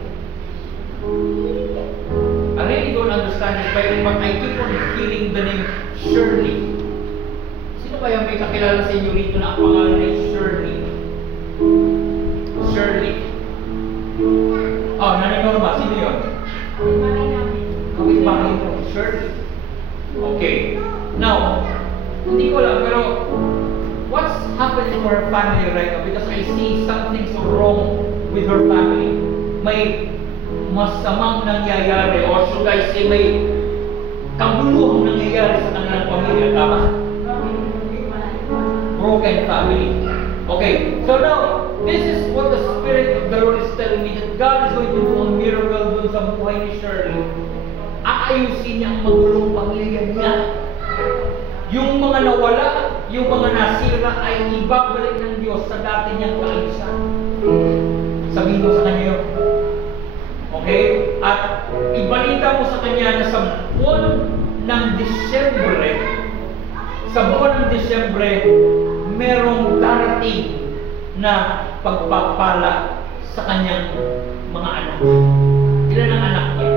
I really don't understand this, but I keep on hearing the name Shirley. Sino kaya may kakilala sa inyo rito na ang pangalan ay Shirley? Shirley. Oh, Nanay Norma, sino yun? Kapit-bahay mo, Shirley. Okay. Now, hindi ko alam, pero what's happening to her family right now? Because I see something so wrong with her family. May masamang nangyayari, or should I say, may kabuluhang nangyayari sa kanilang pamilya. Tama? Broken family. Okay, so now, this is what the Spirit of the Lord is telling me, that God is going to do a miracle dun sa buhay ni Shirley. Aayusin niya ang magulong pamilya niya. Yung mga nawala, yung mga nasira, ay ibabalik ng Diyos sa dati niyang kaayusan. Sabihin mo sa kanya yun. Okay? At ibalita mo sa kanya na sa buwan ng Disyembre, merong darating na pagpapala sa kanyang mga anak. Ilan ang anak niya?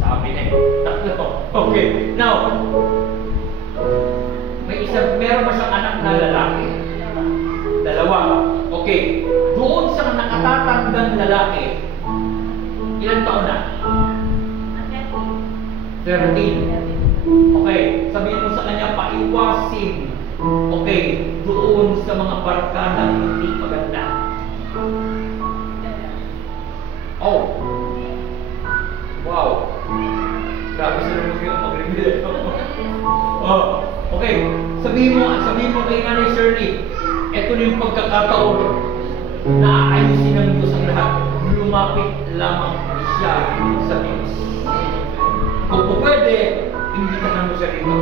Sabi na tatlo. Okay. Now, meron ba siyang anak na lalaki? Dalawa. Okay. Doon sa nakatatandang lalaki, Ilan taon na? 13. Okay, sabihin mo sa kanya, paiwasin. Okay, doon sa mga barkada hindi maganda. Oh. Wow. Grabe sa naman yung pag-reveal. Oh, okay. Sabihin mo kay Nanay Shirley, ito na yung pagkakataon na aayusin ng Diyos ang lahat. Lumapit lamang siya sa Diyos. Kung po pwede, imbitahan mo siya rito.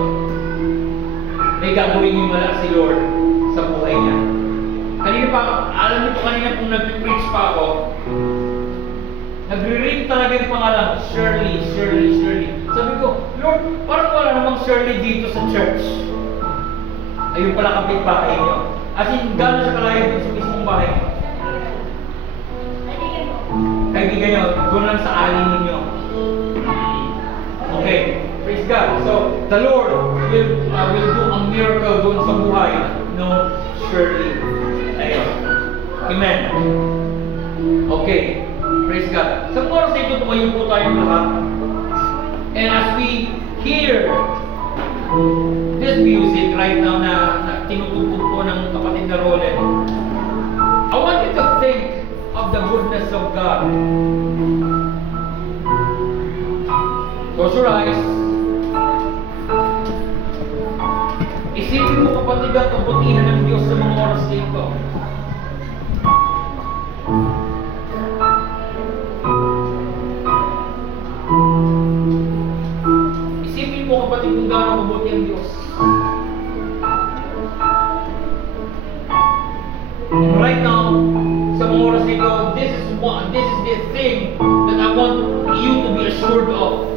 May gagawin yung mala si Lord sa buhay niya. Kanina pa, alam niyo po kanina kung nag-preach pa ako, nagre-ring talaga yung pangalan, Shirley, Shirley, Shirley. Sabi ko, Lord, parang wala namang Shirley dito sa church. Ayun pala kapit-bahay niyo. As in, gano'n siya kalayo dun sa mismong bahay niyo. Kaibigan niyo, doon lang sa alin ninyo. Okay, praise God. So, the Lord will do a miracle doon sa buhay no Shirley. Ayun. Amen. Okay. Praise God. Sa oras na ito, tumayo po tayong lahat. And as we hear this music right now na tinutugtog po ng kapatid na Roland, I want you to think of the goodness of God. Close your eyes. Isipin mo kapatid ang kabutihan ng Diyos sa mga oras na ito. Isipin mo kapatid kung gaano mabuti ang Diyos. And right now, sa mga oras nito, this is the thing that I want you to be assured of.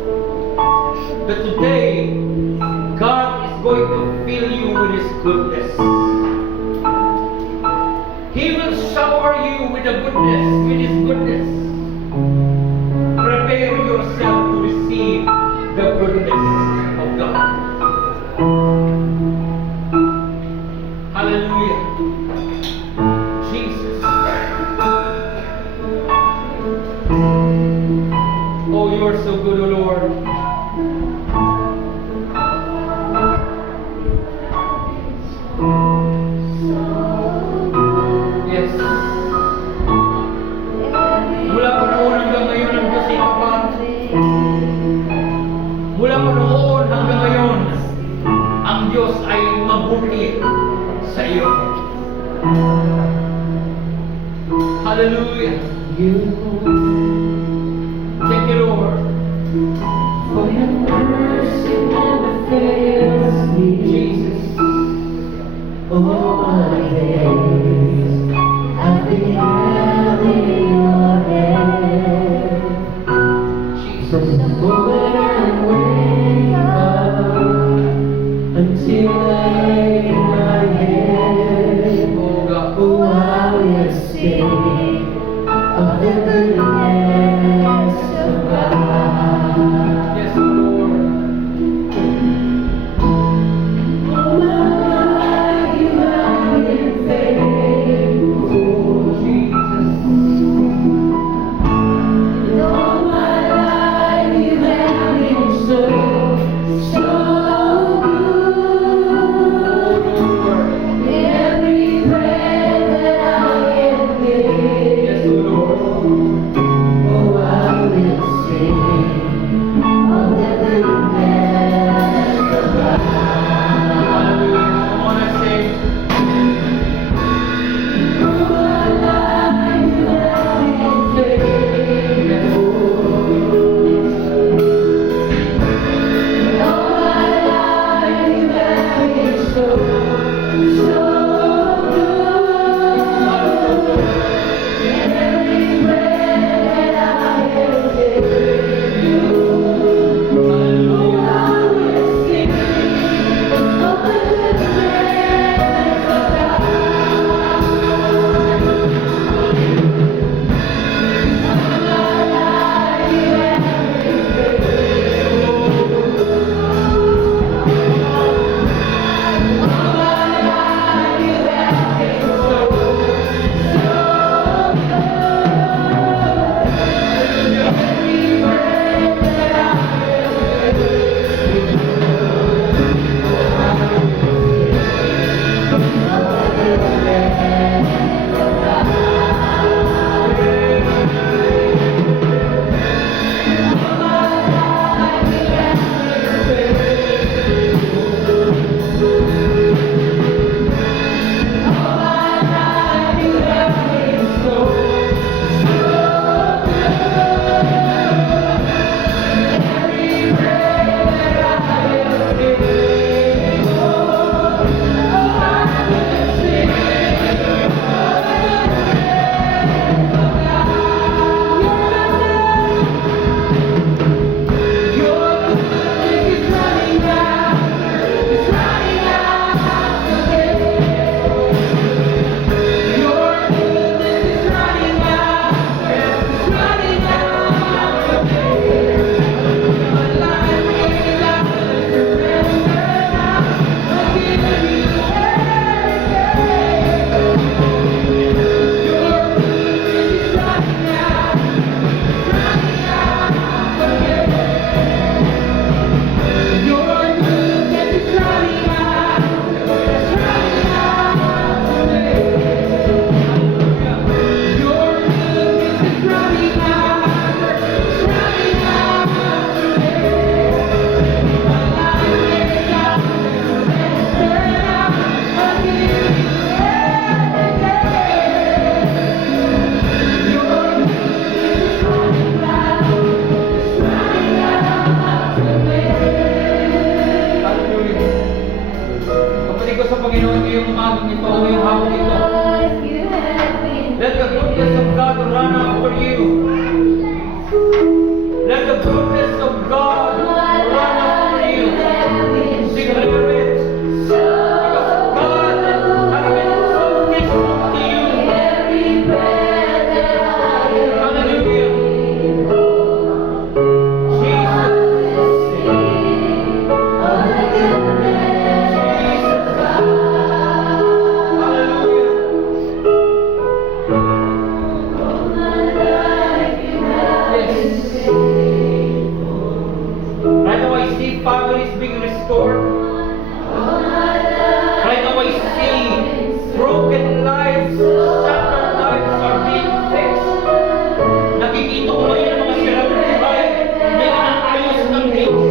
That today, God is going to fill you with His goodness. He will shower you with the goodness, with His goodness. Prepare yourself to receive the goodness of God. Hallelujah. Jesus. Oh, you are so good, O Lord. Yes. Mula pa noon hanggang ngayon ang Diyos ay tapat. Mula pa noon hanggang ngayon, ang Diyos ay mabuti sa iyo. Hallelujah. Thank you, Lord. For your mercy never fails me. Jesus. All my days I've been held in your hand. From the moment I wake up until I lay my head, Oh God. oh, I will sing of the restored. Right now I see broken lives, shattered lives are being fixed. Nakikita ko ngayon ang mga sirang buhay na inaayos ng Diyos.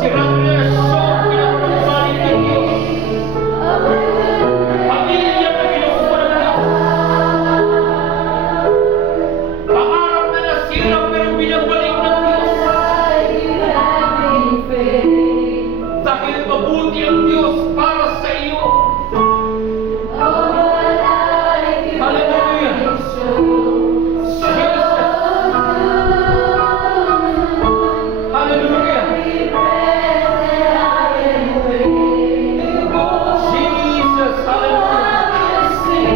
Sirang relasyon, pinapagpalit ng Diyos. Pamilya na kinukuha ng Diyos. Pangarap na nasira pero binabalik ng Diyos. Dahil mabuti ang Diyos para sa iyo. Hallelujah. Jesus. Hallelujah. Jesus. Hallelujah. Hallelujah.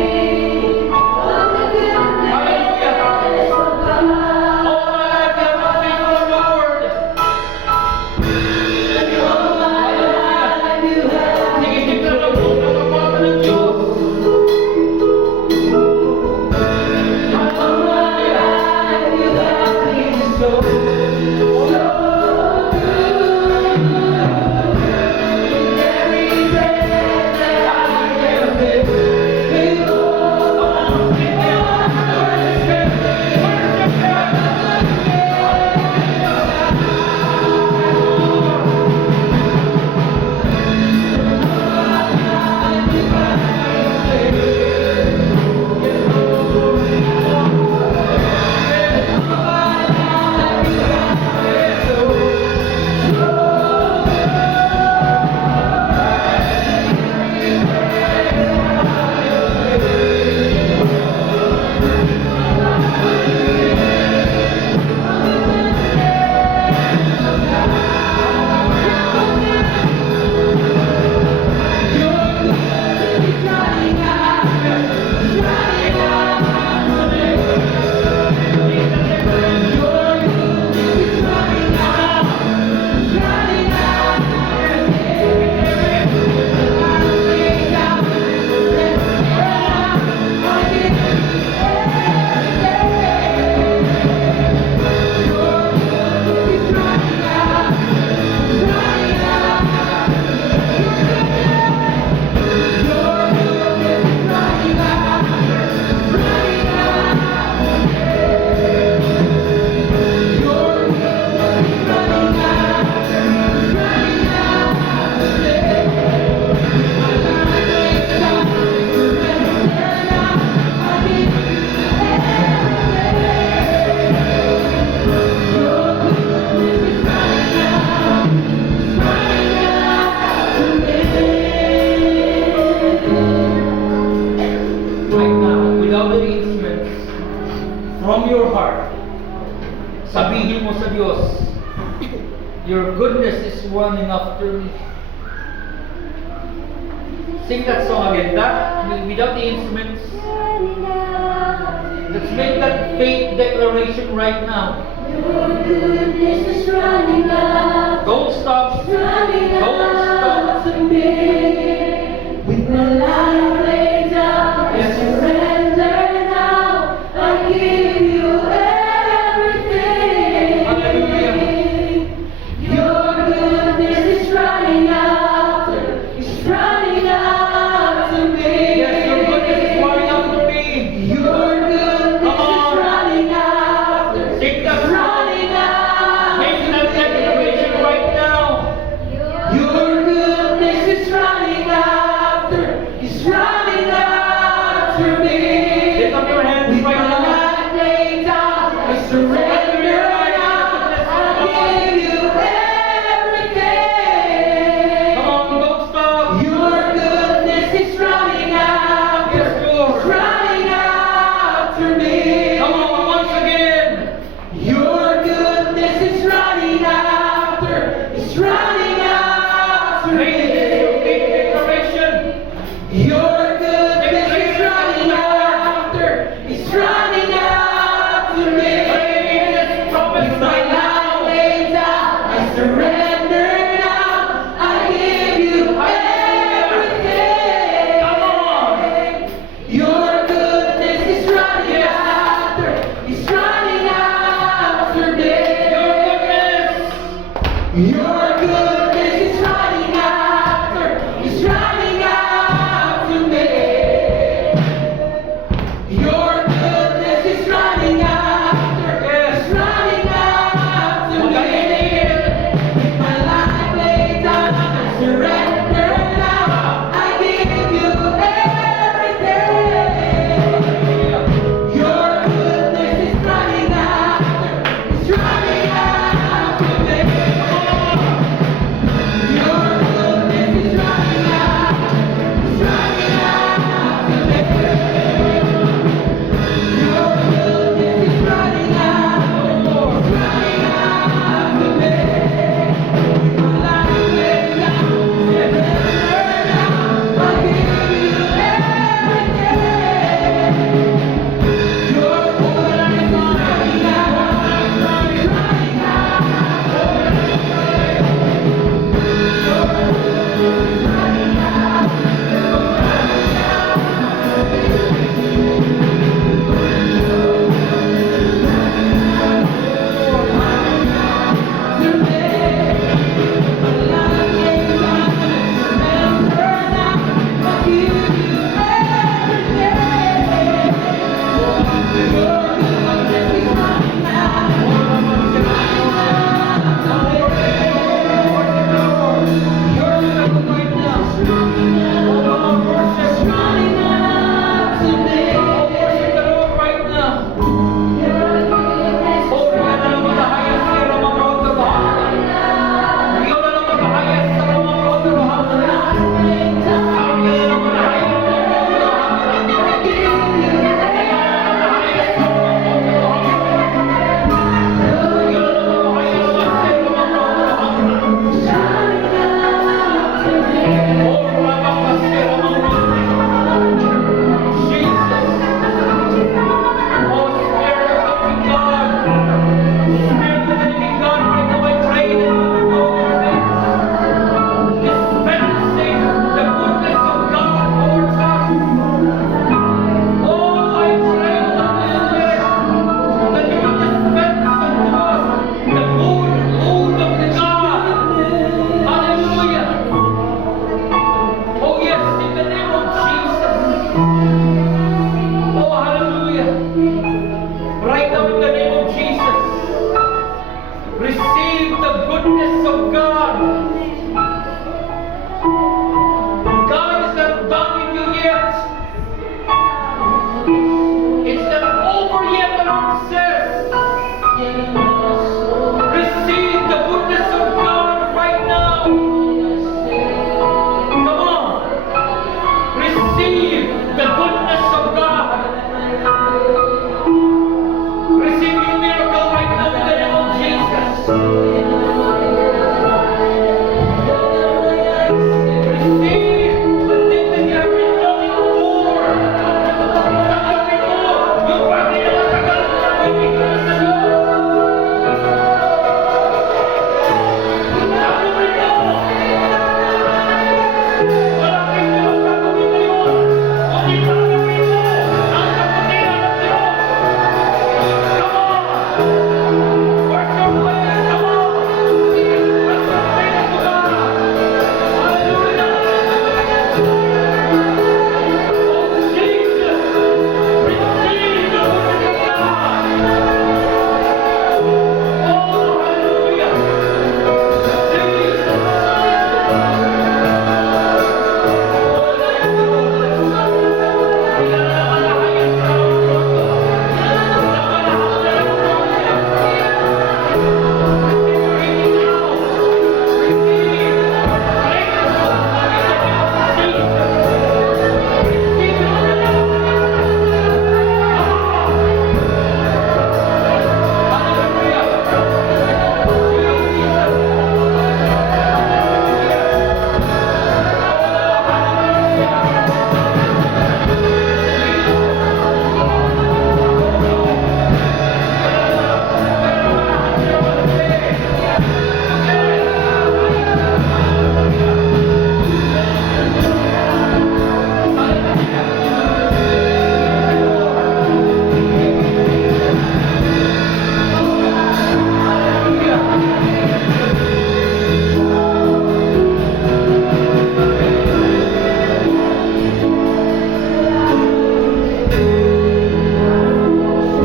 All my life I have been faithful, Lord. Sige, sige lang po ng kapatid ng Diyos. Right now, without the instruments, from your heart, sabihin mo sa Diyos, your goodness is running after me. Sing that song again. That, without the instruments, let's make that faith declaration right now. Your goodness is running out. Don't stop. Running Don't out stop. to me. With my life laid down, I surrender now. I give you everything. Hallelujah. Your goodness is running out. It's running out to me. Yes, your goodness is running after me. Your goodness is running out. Sing that song. Running out. Make that declaration right now. Your goodness is running after. It's running after me. Lift up your hands With right my now. life laid down, I surrender now. I give you everything. Come on, don't stop. Your goodness is running after. Yes, Lord. It's running after me. Come on, once again. Your goodness is running after. It's running after Make me. this your faith declaration. Your goodness is running after. It's running after me. Lord says, receive the goodness of God right now. Come on. Receive the goodness of God. Receive your miracle right now in the name of Jesus. Receive the thing that you have been longing for. Tanggapin mo yung bagay na matagal mo na binigyan sa Diyos. Tanggapin mo. Malaking Diyos gagawin na yun. Kung di tanggapin mo ang kaputihan ng Diyos. Come on! Work your way! Come on! Work your way to God! Hallelujah! Oh, Jesus! Receive the word of God! Oh, hallelujah!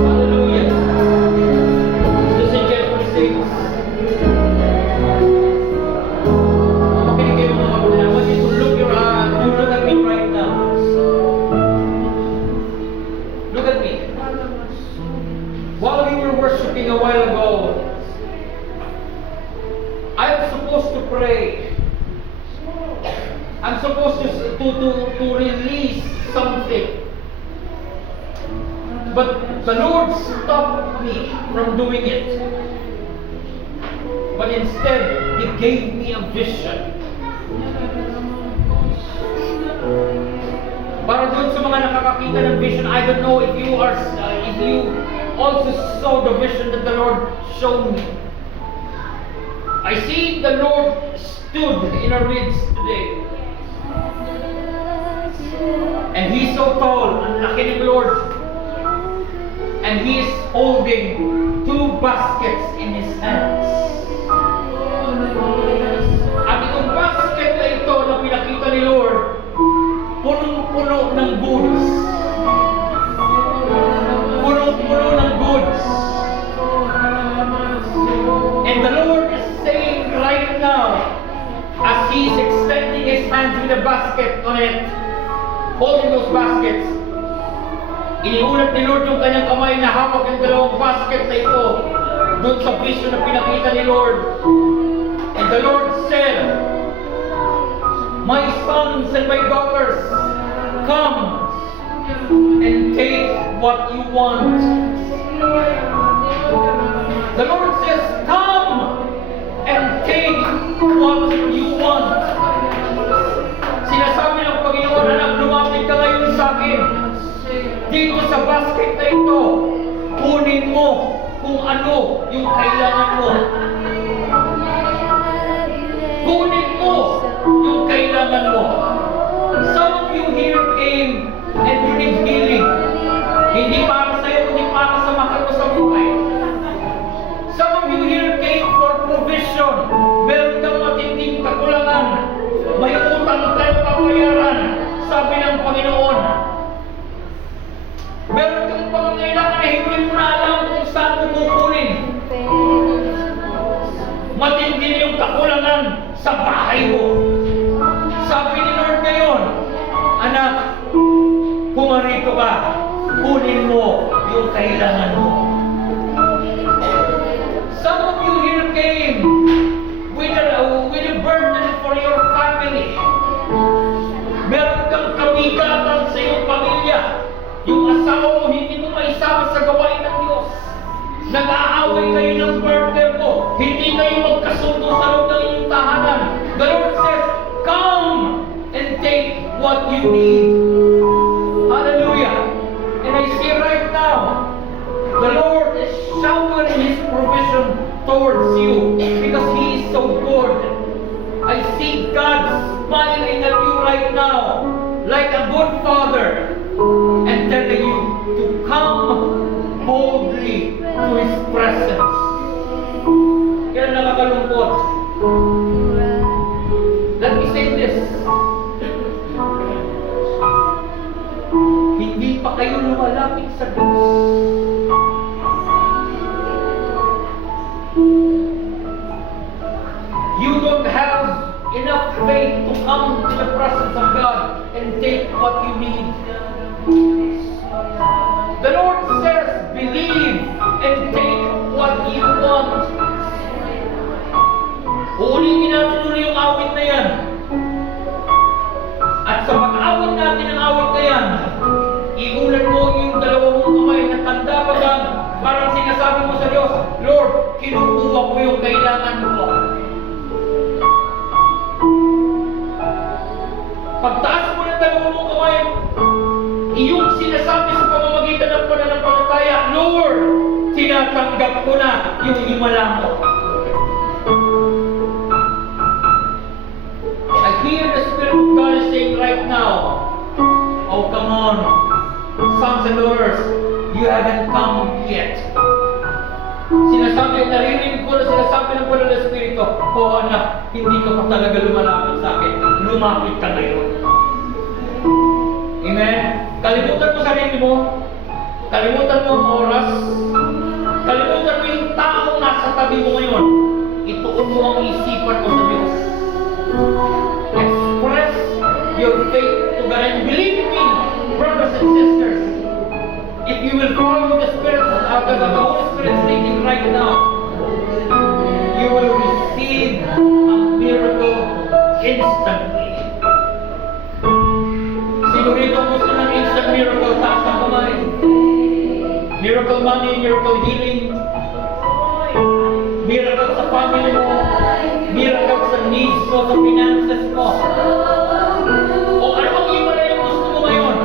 Hallelujah. Listen carefully, saints. Makinig kayo mga kapatid. I want you to look at me right now. Look at me. While we were worshiping a while ago, I'm supposed to pray. I'm supposed to release something. But the Lord stopped me from doing it. But instead, He gave me a vision. Para doon sa mga nakakakita ng vision, I don't know if you also saw the vision that the Lord showed me. I see the Lord stood in our midst today. And He's so tall, ang laki ng Lord. And He is holding two baskets in His hands. At itong basket na ito na pinakita ni Lord, punong-puno ng goods. Punong-puno ng goods. And the Lord is saying right now, as He is extending His hands with a basket on it, holding those baskets, iniulat ni Lord yung kanyang kamay na hawak ng dalawang basket na ito doon sa vision na pinakita ni Lord. And the Lord said, "My sons and my daughters, come and take what you want." The Lord says, "Come and take what you want." Sinasabi ng Panginoon, anak, lumapit ka ngayon sa akin. Dito sa basket na ito, kunin mo kung ano yung kailangan mo. Kunin mo yung kailangan mo. Some of you here came and you need healing. Hindi para sa'yo, kundi para sa mahal mo sa buhay. Some of you here came for provision. Meron kang matinding kakulangan. May utang kayo papayaran. Sabi ng Panginoon. Meron kang pangangailangan na hindi mo na alam kung saan mo kukunin. Matindi na yung kakulangan sa bahay. Nag-aaway kayo ng partner mo. Hindi kayo magkasundo sa loob ng inyong tahanan. The Lord says, come and take what you need. Hallelujah. And I see right now, the Lord is showering His provision towards you because He is so good. I see God smiling at you right now like a good father and telling you to come boldly to His presence. Kaya nakakalungkot. Let me say this. Hindi pa kayo lumalapit sa Diyos. You don't have enough faith to come to the presence of God and take what you need. The Lord says, believe and take what you want. Uulitin natin ulit yung awit na yan. At sa pag-awit natin ang awit na yan, iulan mo yung dalawang mong kamay na tanda bagang parang sinasabi mo sa Diyos, Lord, kinukuha ko yung kailangan ko. Pagtaas mo ng dalawang mong kamay, iyong sinasabi sa pamamagitan ng pananampalataya, Lord, tinatanggap ko na yung himala mo. I hear the Spirit of God is saying right now, oh come on, sons and daughters, you haven't come yet. Sinasabi, naririnig ko na sinasabi ng Banal na Espiritu, oh anak, hindi ka pa talaga lumalapit sa akin, lumapit ka ngayon. Amen? Kalimutan mo sarili mo, kalimutan mo ang oras, kalimutan mo yung taong nasa tabi mo ngayon, ituon mo ang isipan mo sa Diyos. Express your faith to God and believe me, brothers and sisters, if you will follow the Spirit after the Holy Spirit is leading right now, you will receive a miracle instantly. Sino rito gusto ng instant miracle? Taas ang kamay. Miracle money, miracle healing, miracle sa family mo, miracle sa needs mo, sa finances mo. O ano bang iba na yung gusto mo ngayon?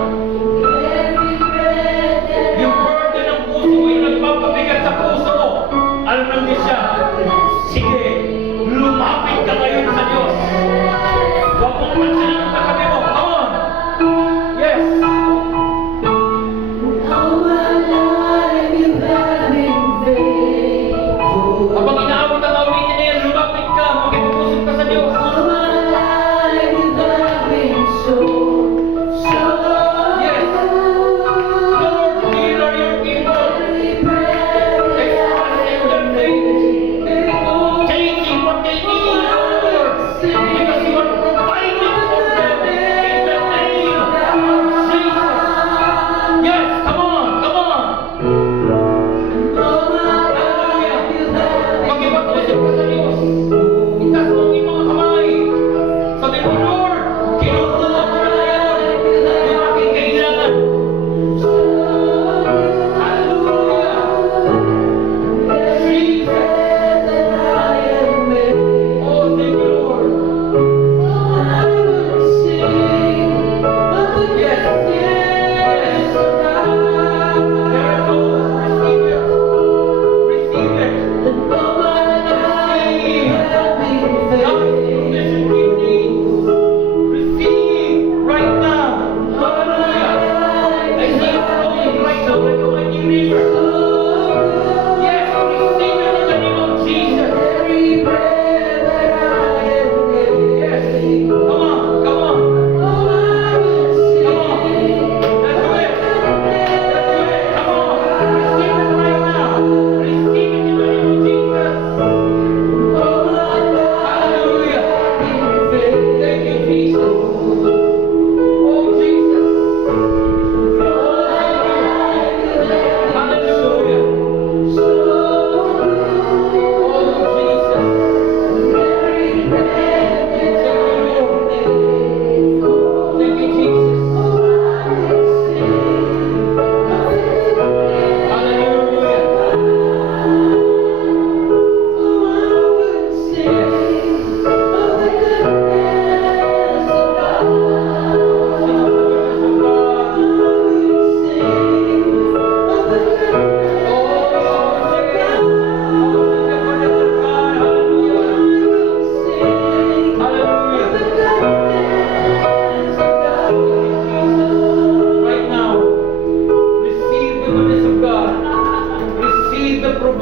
Yung burden ng puso mo, yung nagpapabigat sa puso mo. Alam nang di siya, sige, lumapit ka ngayon sa Diyos. Huwag mong pansinin ang katabi mo. Come on! Yes! Habang inaawit ang awitin na yan, lumapit ka, makipag-usap ka sa Diyos.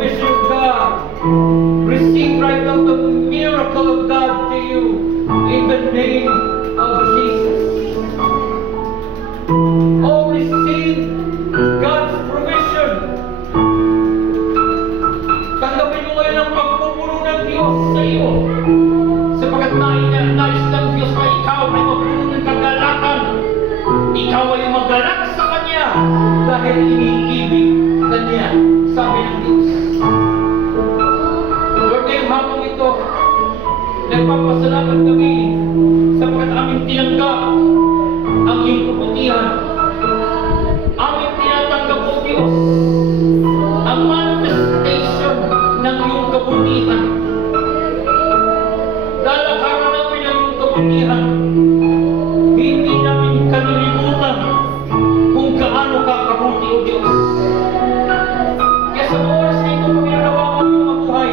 provision of God. Receive right now the miracle of God to you in the name of Jesus. Oh, receive God's provision. Tanggapin mo ngayon ang pagpupuno ng Diyos sa iyo. Sapagkat nais ng Diyos na ikaw ay mapuno ng kagalakan. Ikaw ay magalak sa Kanya dahil iniibig Kanya, sabi ng Diyos. Lord, ngayong hapon ito, nagpapasalamat kami sapagkat aming tinanggap ang iyong kabutihan. Aming tinatanggap o Diyos ang manifestation ng iyong kabutihan. Lalakaran namin ang iyong kabutihan. Hindi namin kalilimutan kung gaano ka kabuti o Diyos. Kaya sa oras na ito, pagkakawa kami mabuhay,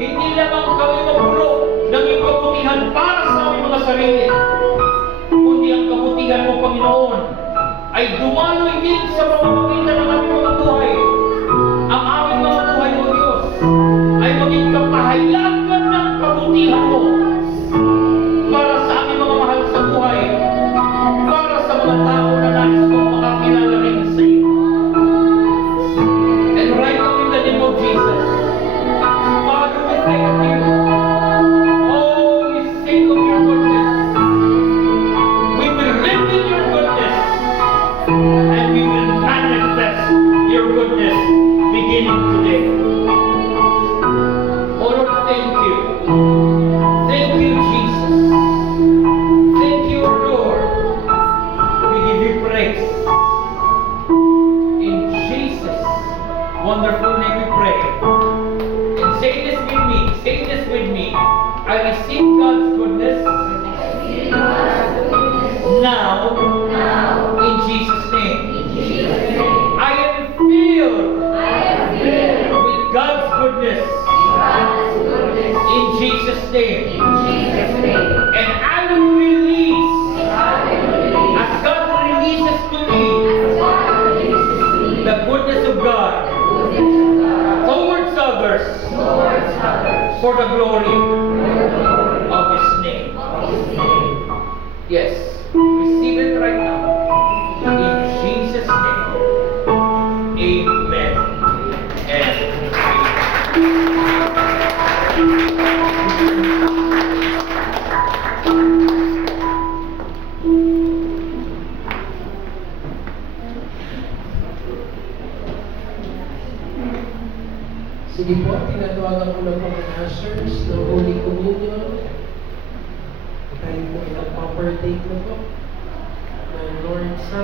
hindi lamang kami mapulo ng iyong kabutihan para sa aming mga sarili, kundi ang kabutihan mo, Panginoon, ay dumaloy din sa pamamagitan ng aming mga buhay. Ang aming mga buhay, O Diyos, ay maging kapahayagan ng kabutihan mo para sa aming mga mahal sa buhay, para sa mga tao na nais kong makakilala rin sa iyo. And right now in the name of Jesus, Father, we thank you. Oh, we sing of your goodness. We will live in your goodness, and we will manifest your goodness beginning today. Oh Lord, thank you. Thank you, Jesus. Thank you, Lord. We give you praise. In Jesus' wonderful name we pray. And say this with me. Say this with me. I receive God's goodness now in Jesus' name. I am filled with God's goodness in Jesus' name. And I will release, as God releases to me, the goodness of God towards others for the glory of His name. Yes, receive it right now. In Jesus' name. Amen. And Sige po, tinatawagan ko na po ang ushers ng Holy Communion. Tayo po ay nagpa-partake na po ng Lord's Supper.